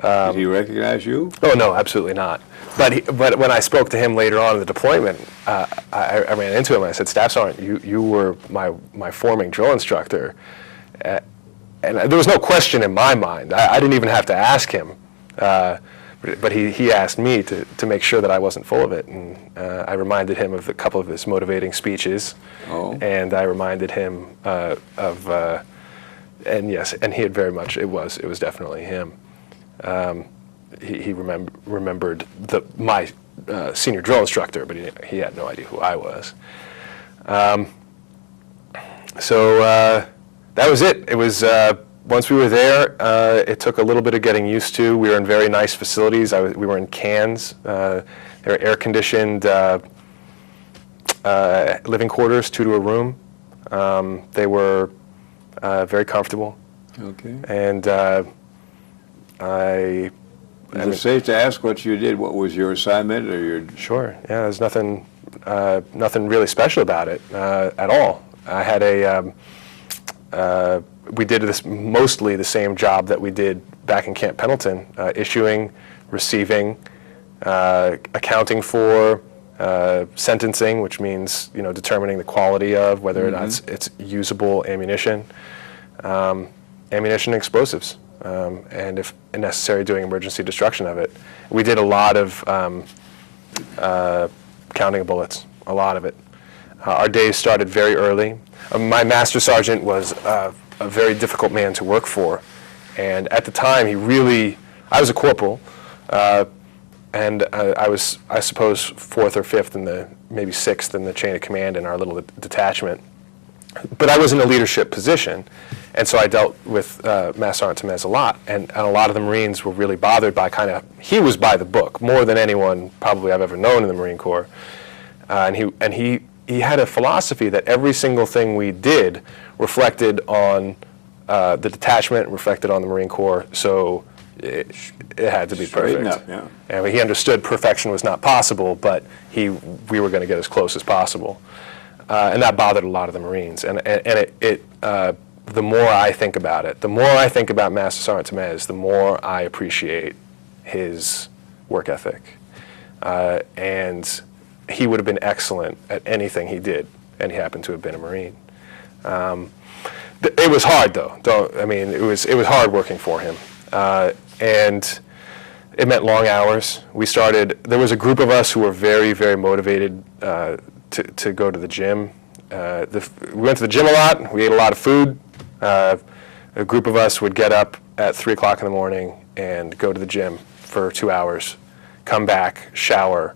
Did he recognize you? Oh, no, absolutely not. But when I spoke to him later on in the deployment, I ran into him and I said, Staff Sergeant, you were my forming drill instructor. And there was no question in my mind. I didn't even have to ask him. But he asked me to make sure that I wasn't full of it. And I reminded him of a couple of his motivating speeches. Oh. And I reminded him and yes, and he had very much, it was definitely him. He remembered my senior drill instructor, but he had no idea who I was. So that was it. It was, once we were there, it took a little bit of getting used to. We were in very nice facilities. We were in cans. They were air-conditioned living quarters, 2 to a room. They were very comfortable. Okay. And Is it safe to ask what you did? What was your assignment or your... Sure. Yeah, there's nothing really special about it at all. I had we did this mostly the same job that we did back in Camp Pendleton, issuing, receiving, accounting for, sentencing, which means determining the quality of whether or not it's usable ammunition, ammunition and explosives, and if necessary, doing emergency destruction of it. We did a lot of counting of bullets, a lot of it. Our days started very early. My master sergeant was a very difficult man to work for, and at the time I was a corporal, and I was, I suppose, 4th or 5th maybe 6th in the chain of command in our little detachment. But I was in a leadership position, and so I dealt with Master Sergeant Temez a lot, and a lot of the Marines were really bothered by he was by the book, more than anyone probably I've ever known in the Marine Corps. And he had a philosophy that every single thing we did reflected on the detachment, reflected on the Marine Corps, so it had to be perfect. Up, yeah. And he understood perfection was not possible, but we were going to get as close as possible. And that bothered a lot of the Marines. And the more I think about it, the more I think about Master Sergeant Temez, the more I appreciate his work ethic. And he would have been excellent at anything he did, and he happened to have been a Marine. It was hard, though. It was hard working for him. And it meant long hours. There was a group of us who were very, very motivated to go to the gym. We went to the gym a lot. We ate a lot of food. A group of us would get up at 3 o'clock in the morning and go to the gym for 2 hours, come back, shower,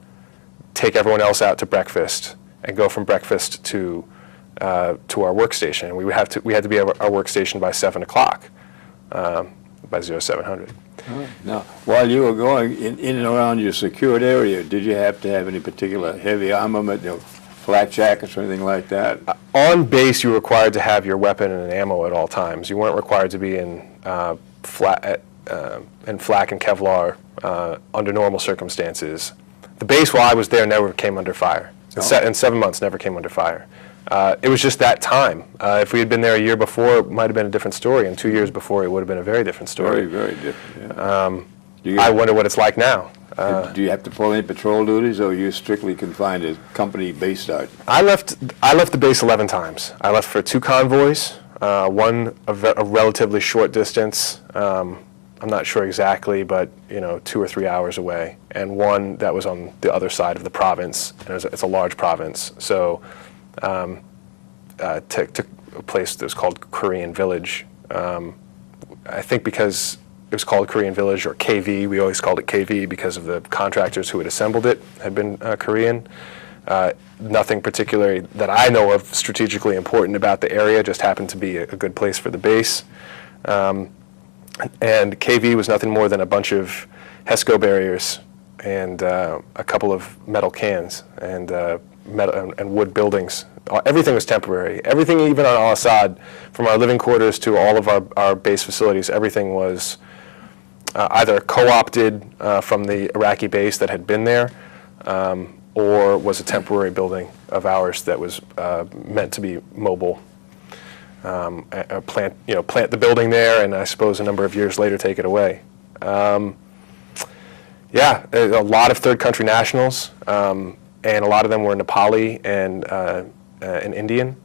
take everyone else out to breakfast, and go from breakfast to our workstation. And we had to be at our workstation by 7 o'clock, by 0700. Now, while you were going in and around your secured area, did you have to have any particular heavy armament, flak jackets or anything like that? On base, you were required to have your weapon and ammo at all times. You weren't required to be in flak and Kevlar under normal circumstances. The base, while I was there, never came under fire. In 7 months, never came under fire. It was just that time. If we had been there a year before, it might have been a different story, and 2 years before, it would have been a very different story. Very, very different, yeah. I wonder what it's like now. Do you have to pull any patrol duties, or are you strictly confined to company base start? I left the base 11 times. I left for 2 convoys, one a relatively short distance, I'm not sure exactly, but 2 or 3 hours away, and one that was on the other side of the province, and it's a large province. So to a place that was called Korean Village. I think because it was called Korean Village, or KV, we always called it KV because of the contractors who had assembled it had been Korean. Nothing particularly that I know of strategically important about the area, just happened to be a good place for the base. And KV was nothing more than a bunch of HESCO barriers and a couple of metal cans and wood buildings. Everything was temporary. Everything, even on Al-Assad, from our living quarters to all of our base facilities, everything was either co-opted from the Iraqi base that had been there, or was a temporary building of ours that was meant to be mobile. Plant the building there, and I suppose a number of years later take it away. Yeah, a lot of third country nationals, and a lot of them were Nepali and Indian.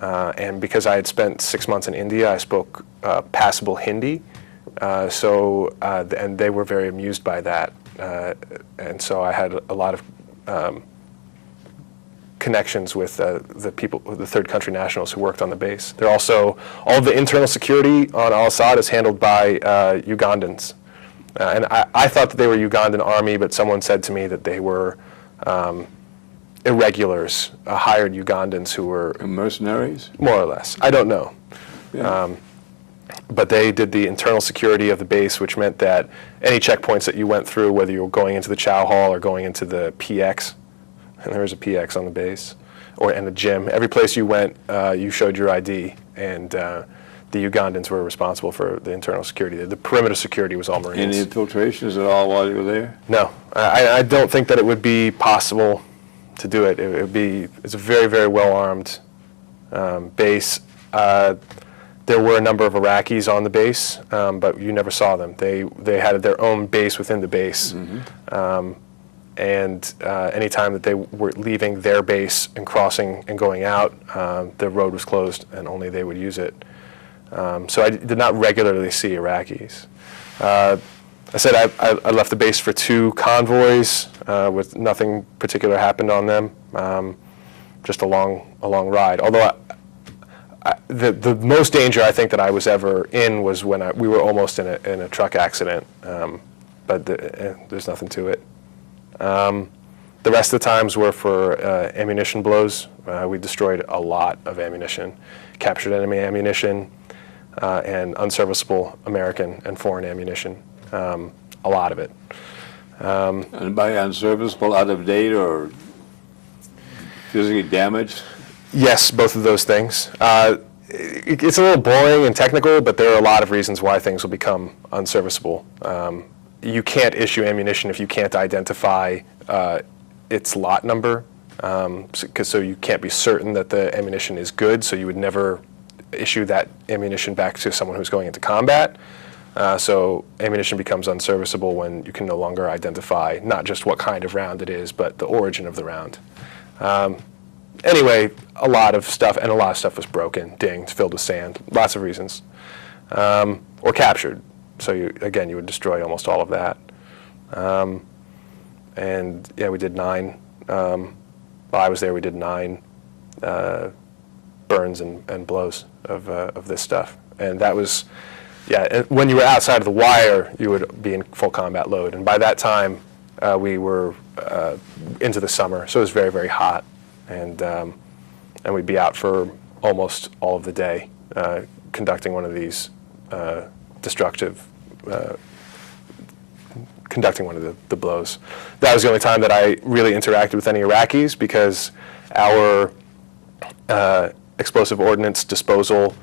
And because I had spent 6 months in India, I spoke passable Hindi, and they were very amused by that. And so I had a lot of connections with the third country nationals who worked on the base. They're also, all of the internal security on Al-Assad is handled by Ugandans. And I thought that they were Ugandan army, but someone said to me that they were irregulars, hired Ugandans who were... mercenaries? More or less. I don't know. Yeah. But they did the internal security of the base, which meant that any checkpoints that you went through, whether you were going into the chow hall or going into the PX, and there was a PX on the base, and a gym. Every place you went, you showed your ID, and the Ugandans were responsible for the internal security. The perimeter security was all Marines. Any infiltrations at all while you were there? No. I don't think that it would be possible to do it. It's a very, very well-armed base. There were a number of Iraqis on the base, but you never saw them. They had their own base within the base. Mm-hmm. And anytime that they were leaving their base and crossing and going out, the road was closed and only they would use it. So I did not regularly see Iraqis. I said I left the base for 2 convoys with nothing particular happened on them, just a long ride. Although the most danger I think that I was ever in was when we were almost in a truck accident, but there's nothing to it. The rest of the times were for ammunition blows. We destroyed a lot of ammunition, captured enemy ammunition, and unserviceable American and foreign ammunition, a lot of it. And by unserviceable, out of date, or physically damaged? Yes, both of those things. It's a little boring and technical, but there are a lot of reasons why things will become unserviceable. You can't issue ammunition if you can't identify its lot number, so you can't be certain that the ammunition is good, so you would never issue that ammunition back to someone who's going into combat. So ammunition becomes unserviceable when you can no longer identify not just what kind of round it is, but the origin of the round. Anyway, a lot of stuff was broken, dinged, filled with sand, lots of reasons, or captured. So you would destroy almost all of that. And yeah, we did 9. While I was there, we did 9 burns and blows of this stuff. And that was, and when you were outside of the wire, you would be in full combat load. And by that time, we were into the summer, so it was very, very hot. And we'd be out for almost all of the day conducting one of these conducting one of the blows. That was the only time that I really interacted with any Iraqis, because our explosive ordnance disposal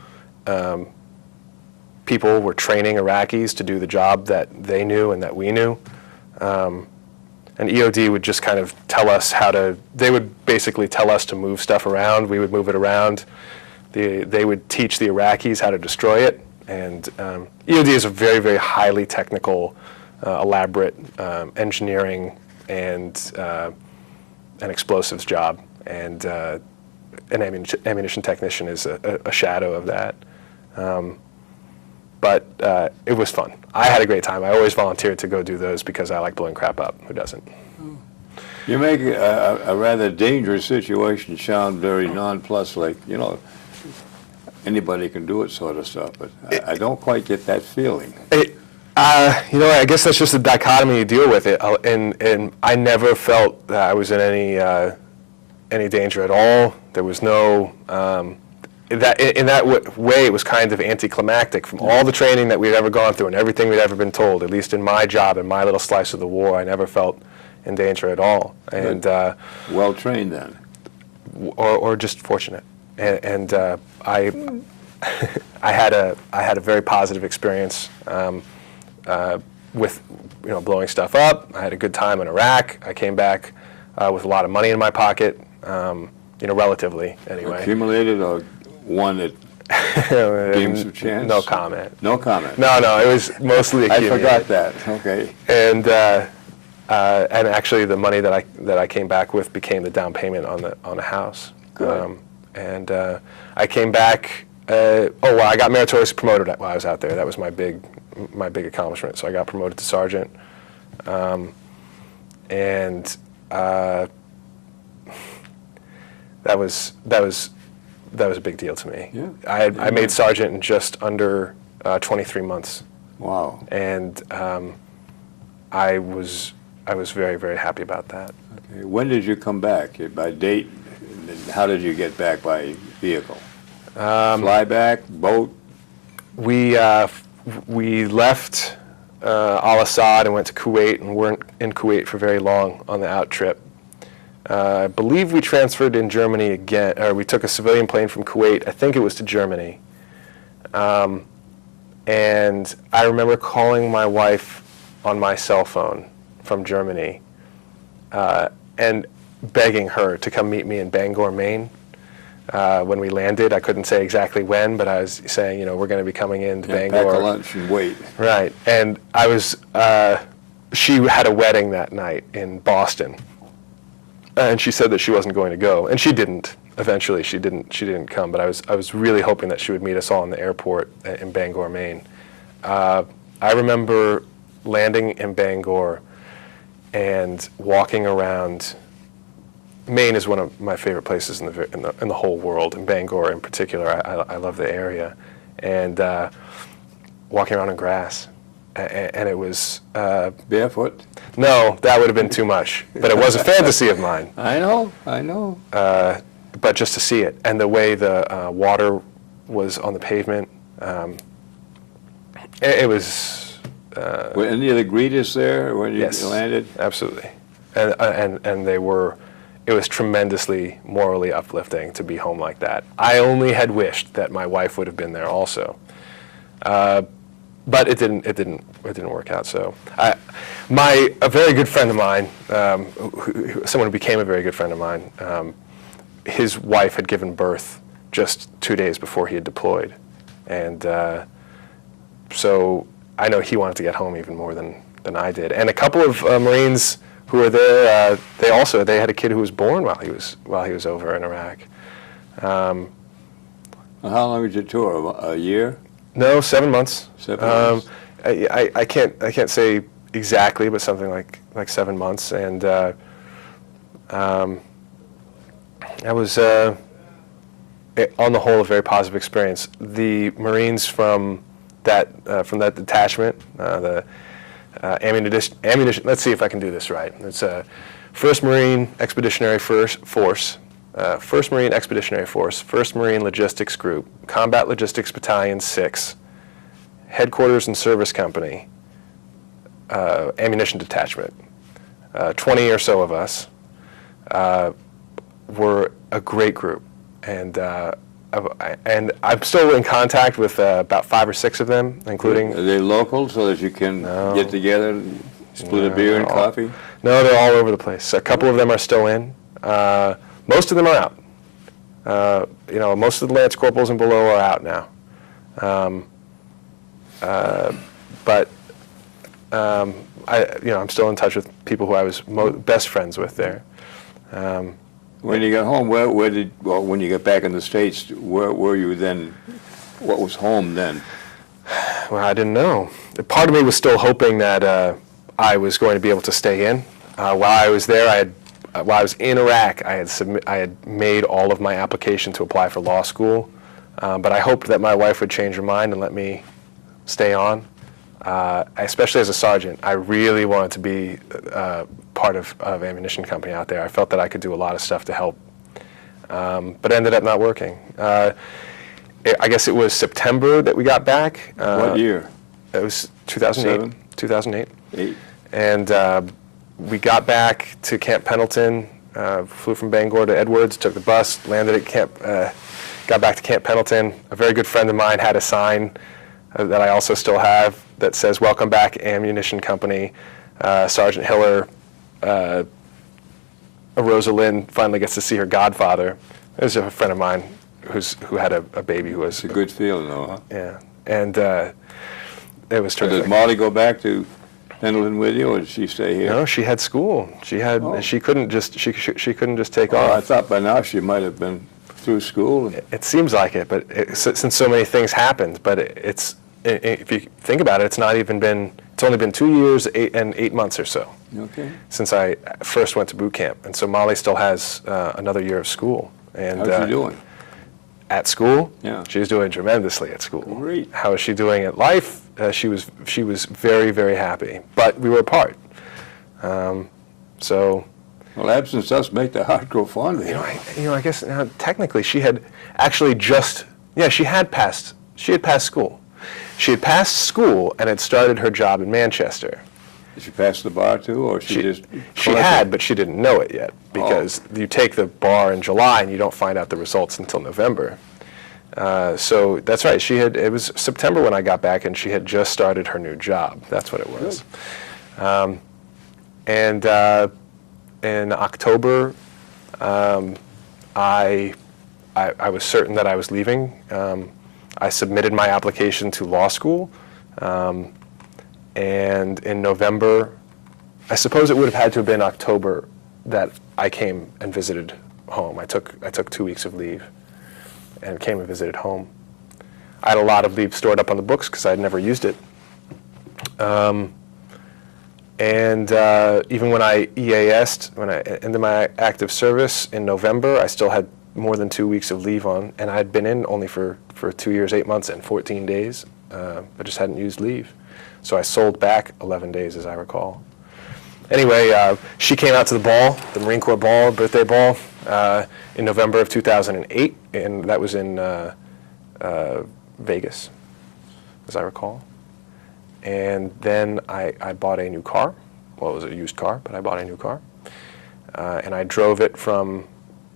people were training Iraqis to do the job that they knew and that we knew. And EOD would just kind of tell us they would basically tell us to move stuff around. We would move it around. They would teach the Iraqis how to destroy it. And EOD is a very, very highly technical, elaborate engineering and an explosives job. And an ammunition technician is a shadow of that. But it was fun. I had a great time. I always volunteered to go do those because I like blowing crap up. Who doesn't? You make a rather dangerous situation sound very nonplussed, like, anybody can do it sort of stuff, but I don't quite get that feeling. I guess that's just the dichotomy you deal with it. And I never felt that I was in any danger at all. There was no... in that way, it was kind of anticlimactic. From all the training that we'd ever gone through and everything we'd ever been told, at least in my job, in my little slice of the war, I never felt in danger at all. And well trained then, or just fortunate. And I had a very positive experience with blowing stuff up. I had a good time in Iraq. I came back with a lot of money in my pocket, relatively anyway. Accumulated or one that games of chance? No comment. No comment. No, it was mostly accumulated. I forgot that. Okay. And actually, the money that I came back with became the down payment on a house. Good. I came back. I got meritoriously promoted while I was out there. That was my big accomplishment. So I got promoted to sergeant, and that was a big deal to me. Yeah. I made sergeant in just under 23 months. Wow. And I was very, very happy about that. Okay. When did you come back? By date? How did you get back? By vehicle? Fly back? Boat? We left Al-Assad and went to Kuwait, and weren't in Kuwait for very long on the out trip. I believe we transferred in Germany again, or we took a civilian plane from Kuwait, I think it was to Germany. And I remember calling my wife on my cell phone from Germany and begging her to come meet me in Bangor, Maine. When we landed, I couldn't say exactly when, but I was saying, we're going to be coming into Bangor. Pack a lunch and wait. Right, and she had a wedding that night in Boston. And she said that she wasn't going to go, and she didn't. Eventually, she didn't come. But I was really hoping that she would meet us all in the airport in Bangor, Maine. I remember landing in Bangor and walking around. Maine is one of my favorite places in the whole world. In Bangor, in particular, I love the area, and walking around in grass, and it was Barefoot? no, that would have been too much. But it was a fantasy of mine. I know. But just to see it, and the way the water was on the pavement, it was. Were any of the greeters there when you Yes, landed? absolutely, and they were. It was tremendously morally uplifting to be home like that. I only had wished that my wife would have been there also, but it didn't. It didn't work out. So, a very good friend of mine, someone who became a very good friend of mine, his wife had given birth just 2 days before he had deployed, and so I know he wanted to get home even more than I did. And a couple of Marines who were there, they had a kid who was born while he was over in Iraq. How long was your tour? A year? No, 7 months. 7 months. I can't say exactly, but something like 7 months, and that was on the whole a very positive experience. The Marines from that detachment, the ammunition. Let's see if I can do this right. It's 1st Marine Expeditionary Force, 1st Marine Expeditionary Force, 1st Marine Logistics Group, Combat Logistics Battalion 6, Headquarters and Service Company, Ammunition Detachment. 20 or so of us were a great group, and I'm still in contact with about 5 or 6 of them, including. Are they local so that you can get together and split a beer and coffee? No, they're all over the place. A couple of them are still in. Most of them are out. Most of the Lance Corporals and below are out now. But I'm still in touch with people who I was best friends with there. When you got home, when you got back in the States, where were you then? What was home then? Well, I didn't know. Part of me was still hoping that I was going to be able to stay in. While I was there, while I was in Iraq, I had made all of my application to apply for law school, but I hoped that my wife would change her mind and let me stay on. Especially as a sergeant, I really wanted to be part of ammunition company out there. I felt that I could do a lot of stuff to help, but it ended up not working. I guess it was September that we got back. What year? It was 2008. 7? 2008. 8? And we got back to Camp Pendleton, flew from Bangor to Edwards, took the bus, landed at got back to Camp Pendleton. A very good friend of mine had a sign that I also still have that says, "Welcome back, Ammunition Company. Sergeant Hiller, Rosalind finally gets to see her godfather." There's a friend of mine who had a baby who was... It's a good feeling, though, huh? Yeah, and it was So terrific. did Molly go back to Pendleton with you, or did she stay here? No, she had school. She couldn't just take Oh, I off. thought by now she might have been through school. It seems like it, but since so many things happened, but if you think about it, it's only been 2 years and 8 months or so Okay. since I first went to boot camp, and so Molly still has another year of school. And How's she doing? at school? Yeah. She's doing tremendously at school. Great. How is she doing at life? She was very, very happy, but we were apart. So. Well, absence does make the heart grow fond of you. I guess now technically she had actually she had passed school. She had passed school and had started her job in Manchester. Did she pass the bar too, or she just? She had, but she didn't know it yet because you take the bar in July and you don't find out the results until November. So that's right. It was September when I got back, and she had just started her new job. That's what it was. And in October, I was certain that I was leaving. I submitted my application to law school, and in November, I suppose it would have had to have been October that I came and visited home. I took 2 weeks of leave and came and visited home. I had a lot of leave stored up on the books because I had never used it. And even when I EAS'd, when I ended my active service in November, I still had more than 2 weeks of leave on, and I had been in only for 2 years, 8 months, and 14 days. I just hadn't used leave. So I sold back 11 days, as I recall. Anyway, she came out to the ball, the Marine Corps ball, birthday ball, in November of 2008, and that was in Vegas, as I recall. And then I bought a new car. Well, it was a used car, but I bought a new car. And I drove it from,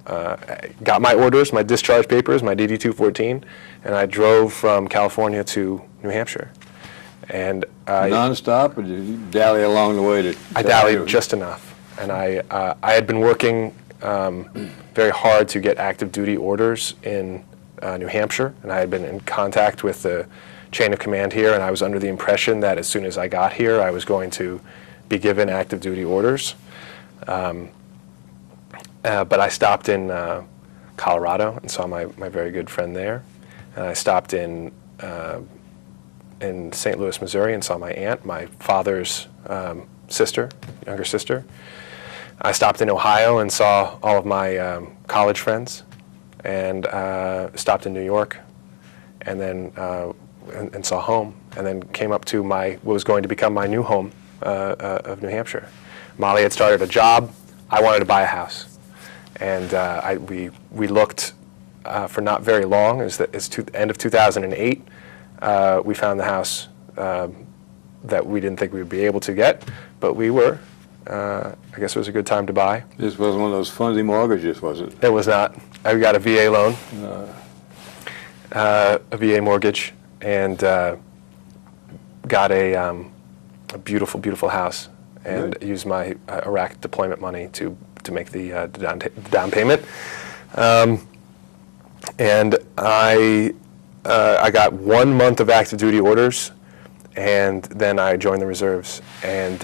got my orders, my discharge papers, my DD-214, and I drove from California to New Hampshire. And Non-stop, or did you dally along the way? I dallied just enough. And I had been working very hard to get active duty orders in New Hampshire, and I had been in contact with the chain of command here, and I was under the impression that as soon as I got here, I was going to be given active duty orders. But I stopped in Colorado and saw my very good friend there, and I stopped in St. Louis, Missouri, and saw my aunt, my father's sister, younger sister. I stopped in Ohio and saw all of my college friends, and stopped in New York, and then and saw home, and then came up to what was going to become my new home of New Hampshire. Molly had started a job. I wanted to buy a house, and we looked for not very long. End of 2008. We found the house that we didn't think we would be able to get, but we were. I guess it was a good time to buy. This wasn't one of those funny mortgages, was it? It was not. I got a VA loan, a VA mortgage, and got a beautiful, beautiful house, and used my Iraq deployment money to make the down payment. And I got 1 month of active duty orders, and then I joined the reserves. And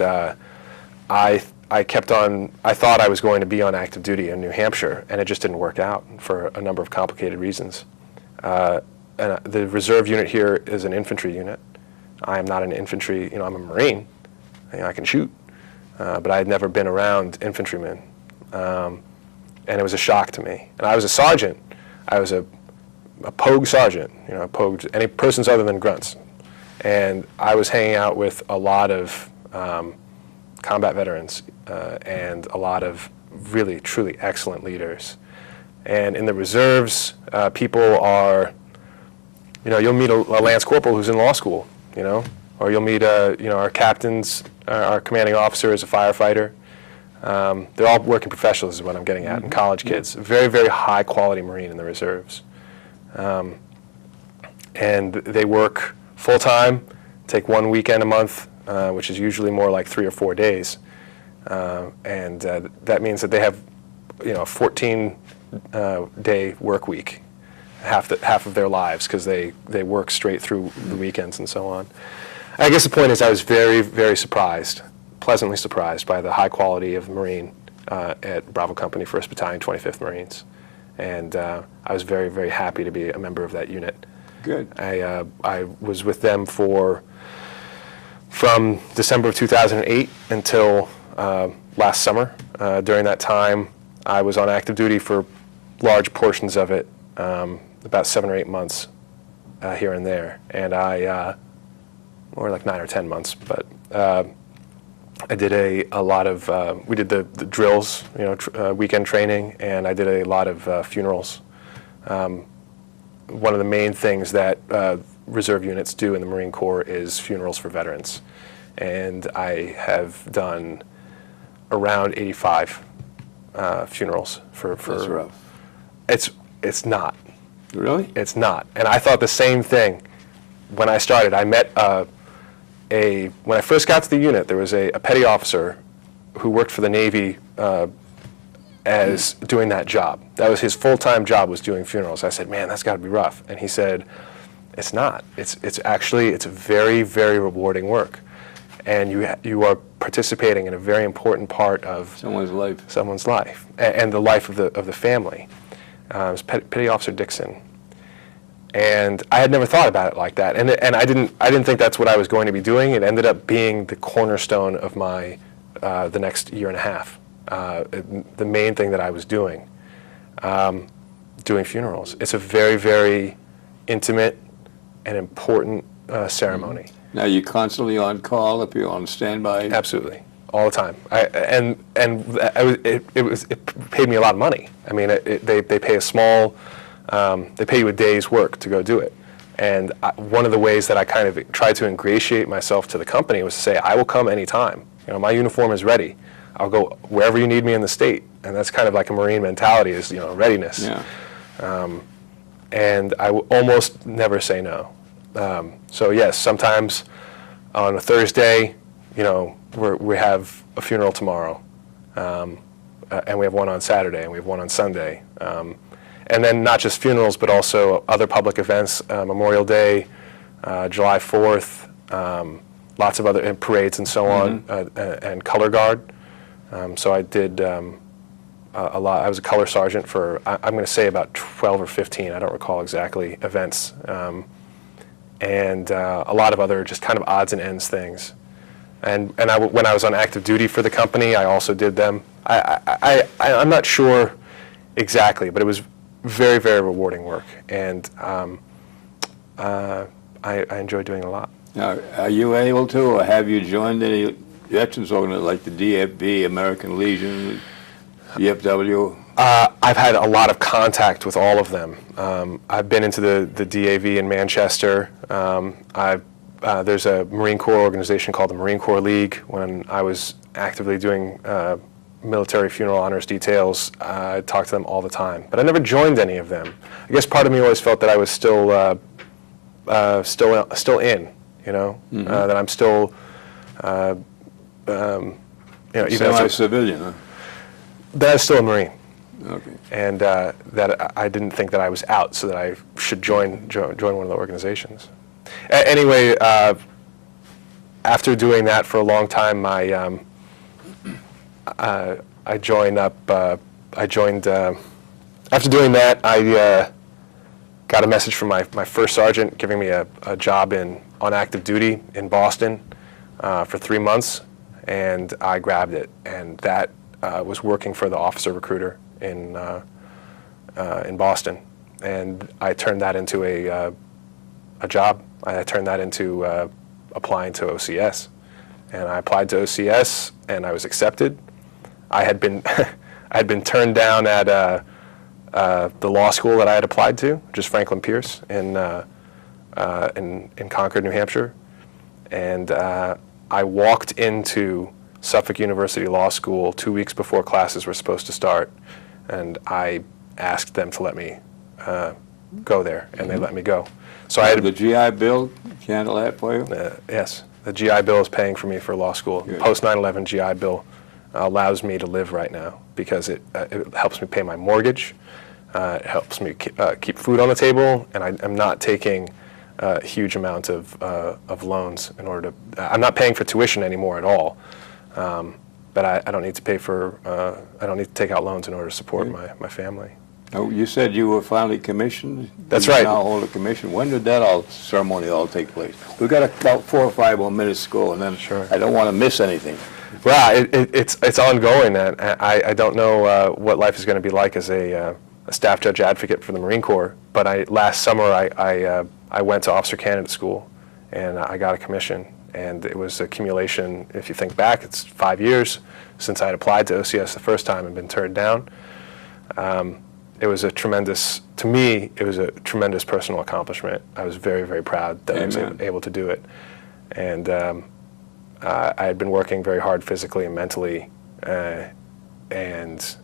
I kept on, I thought I was going to be on active duty in New Hampshire, and it just didn't work out for a number of complicated reasons. And the reserve unit here is an infantry unit. I am not an infantry, I'm a Marine. I can shoot, but I had never been around infantrymen. And it was a shock to me. And I was a sergeant. I was a pogue sergeant, pogued any persons other than grunts. And I was hanging out with a lot of combat veterans and a lot of really, truly excellent leaders. And in the reserves, people are, you'll meet a Lance Corporal who's in law school, or you'll meet, our captains, our commanding officer is a firefighter. They're all working professionals is what I'm getting at, and college kids. Very, very high quality Marine in the reserves. And they work full time, take 1 weekend a month, which is usually more like 3 or 4 days. And that means that they have, a 14-day work week, half of their lives, because they work straight through the weekends and so on. I guess the point is I was very, very surprised, pleasantly surprised by the high quality of Marine at Bravo Company, 1st Battalion, 25th Marines. And I was very, very happy to be a member of that unit. Good. I was with them from December of 2008 until last summer. During that time, I was on active duty for large portions of it, about 7 or 8 months here and there. And or like 9 or 10 months, but I did a lot of, we did the drills, weekend training, and I did a lot of funerals. One of the main things that reserve units do in the Marine Corps is funerals for veterans. And I have done around 85 funerals for That's rough. It's not. Really? It's not. And I thought the same thing when I started. I met when I first got to the unit, there was a petty officer who worked for the Navy as doing that job. That was his full-time job, was doing funerals. I said, man, that's got to be rough. And he said, it's not. It's very, very rewarding work. And you are participating in a very important part of someone's life, and the life of the family. It was Petty Officer Dixon. And I had never thought about it like that, and I didn't think that's what I was going to be doing. It ended up being the cornerstone of my the next year and a half. The main thing that I was doing funerals. It's a very, very intimate and important ceremony. Now, you constantly on call if you're on standby? Absolutely, all the time. It paid me a lot of money. I mean, they pay a small, they pay you a day's work to go do it. And one of the ways that I kind of tried to ingratiate myself to the company was to say, I will come anytime. You know, my uniform is ready. I'll go wherever you need me in the state. And that's kind of like a Marine mentality, is, you know, readiness. Yeah. And I will almost never say no. So yes, sometimes on a Thursday, you know, we have a funeral tomorrow, and we have one on Saturday, and we have one on Sunday. And then not just funerals, but also other public events, Memorial Day, July 4th, lots of other parades and so on, and color guard. So I did a lot. I was a color sergeant for, I'm going to say about 12 or 15, I don't recall exactly, events. And a lot of other just kind of odds and ends things. And when I was on active duty for the company, I also did them. I'm not sure exactly, but it was very, very rewarding work, and I enjoy doing it a lot. Now, are you able to, or have you joined any veterans organizations like the DFB, American Legion, DFW? I've had a lot of contact with all of them. I've been into the DAV in Manchester. There's a Marine Corps organization called the Marine Corps League. When I was actively doing military funeral honors details, I talked to them all the time. But I never joined any of them. I guess part of me always felt that I was still in, you know, that I'm still, you know, even Semi-civilian, huh? that I was still a Marine. Okay. And that I didn't think that I was out, so that I should join one of the organizations. Anyway, after doing that for a long time, I joined. After doing that, I got a message from my first sergeant giving me a job on active duty in Boston for 3 months, and I grabbed it. And that was working for the officer recruiter in Boston, and I turned that into a job. I turned that into applying to OCS, and I applied to OCS, and I was accepted. I had been I had been turned down at the law school that I had applied to, which is Franklin Pierce in Concord, New Hampshire, and I walked into Suffolk University Law School 2 weeks before classes were supposed to start, and I asked them to let me go there, and they let me go. So I had the GI Bill handle that for you? Yes, the GI Bill is paying for me for law school. Good. Post 9/11 GI Bill allows me to live right now because it helps me pay my mortgage, it helps me keep food on the table, and I'm not taking a huge amount of loans in order to. I'm not paying for tuition anymore at all, but I don't need to pay for. I don't need to take out loans in order to support my family. Oh, you said you were finally commissioned? That's you right. now hold a commission. When did that ceremony all take place? We've got about 4 or 5 more minutes to go, and then Sure. I don't want to miss anything. Well, it's ongoing. I don't know what life is going to be like as a staff judge advocate for the Marine Corps, but last summer I went to officer candidate school, and I got a commission, and it was accumulation. If you think back, it's 5 years since I had applied to OCS the first time and been turned down. It was a tremendous, to me, it was a tremendous personal accomplishment. I was very, very proud that I was able to do it. And I had been working very hard physically and mentally and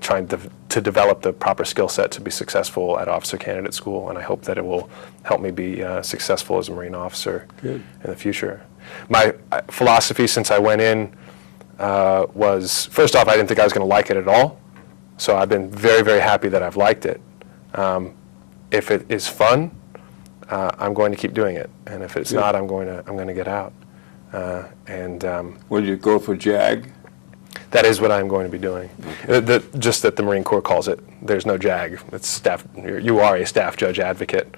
trying to develop the proper skill set to be successful at officer candidate school, and I hope that it will help me be successful as a Marine officer in the future. My philosophy since I went in was, first off, I didn't think I was going to like it at all. So I've been very, very happy that I've liked it. If it is fun, I'm going to keep doing it, and if it's not, I'm going to get out. Will you go for JAG? That is what I'm going to be doing. Just that the Marine Corps calls it. There's no JAG. It's staff. You are a staff judge advocate.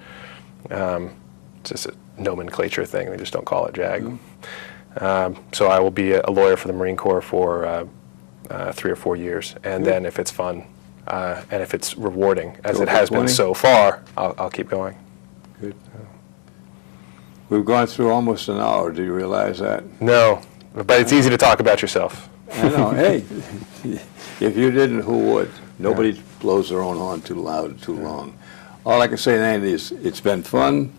It's just a nomenclature thing. They just don't call it JAG. So I will be a lawyer for the Marine Corps for 3 or 4 years, and then if it's fun and if it's rewarding, as it has been so far, I'll keep going. Good. We've gone through almost an hour. Do you realize that? No, but it's easy to talk about yourself. I know. Hey, if you didn't, who would? Nobody blows their own horn too loud, too long. All I can say, Andy, is it's been fun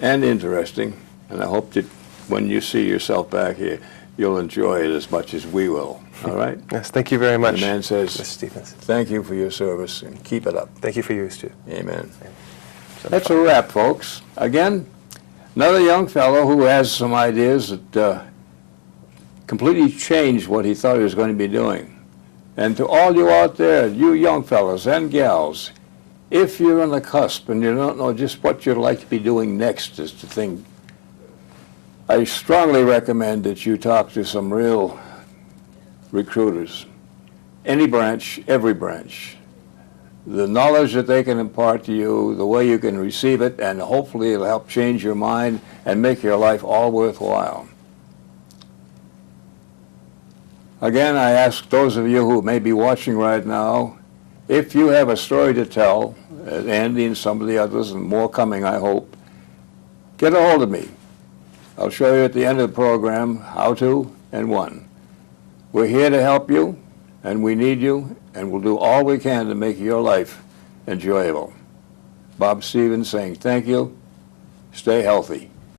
and interesting, and I hope that when you see yourself back here, you'll enjoy it as much as we will. All right? Yes, thank you very much. The man says, Mr. Stephens. thank you for your service, and keep it up. Thank you for yours, too. Amen. That's a wrap, folks. Again, another young fellow who has some ideas that completely changed what he thought he was going to be doing. And to all you out there, you young fellows and gals, if you're on the cusp and you don't know just what you'd like to be doing next is the thing, I strongly recommend that you talk to some real recruiters. Any branch, every branch. The knowledge that they can impart to you, the way you can receive it, and hopefully it'll help change your mind and make your life all worthwhile. Again, I ask those of you who may be watching right now, if you have a story to tell, Andy and some of the others, and more coming, I hope, get a hold of me. I'll show you at the end of the program how to and when. We're here to help you, and we need you, and we'll do all we can to make your life enjoyable. Bob Stevens saying thank you. Stay healthy.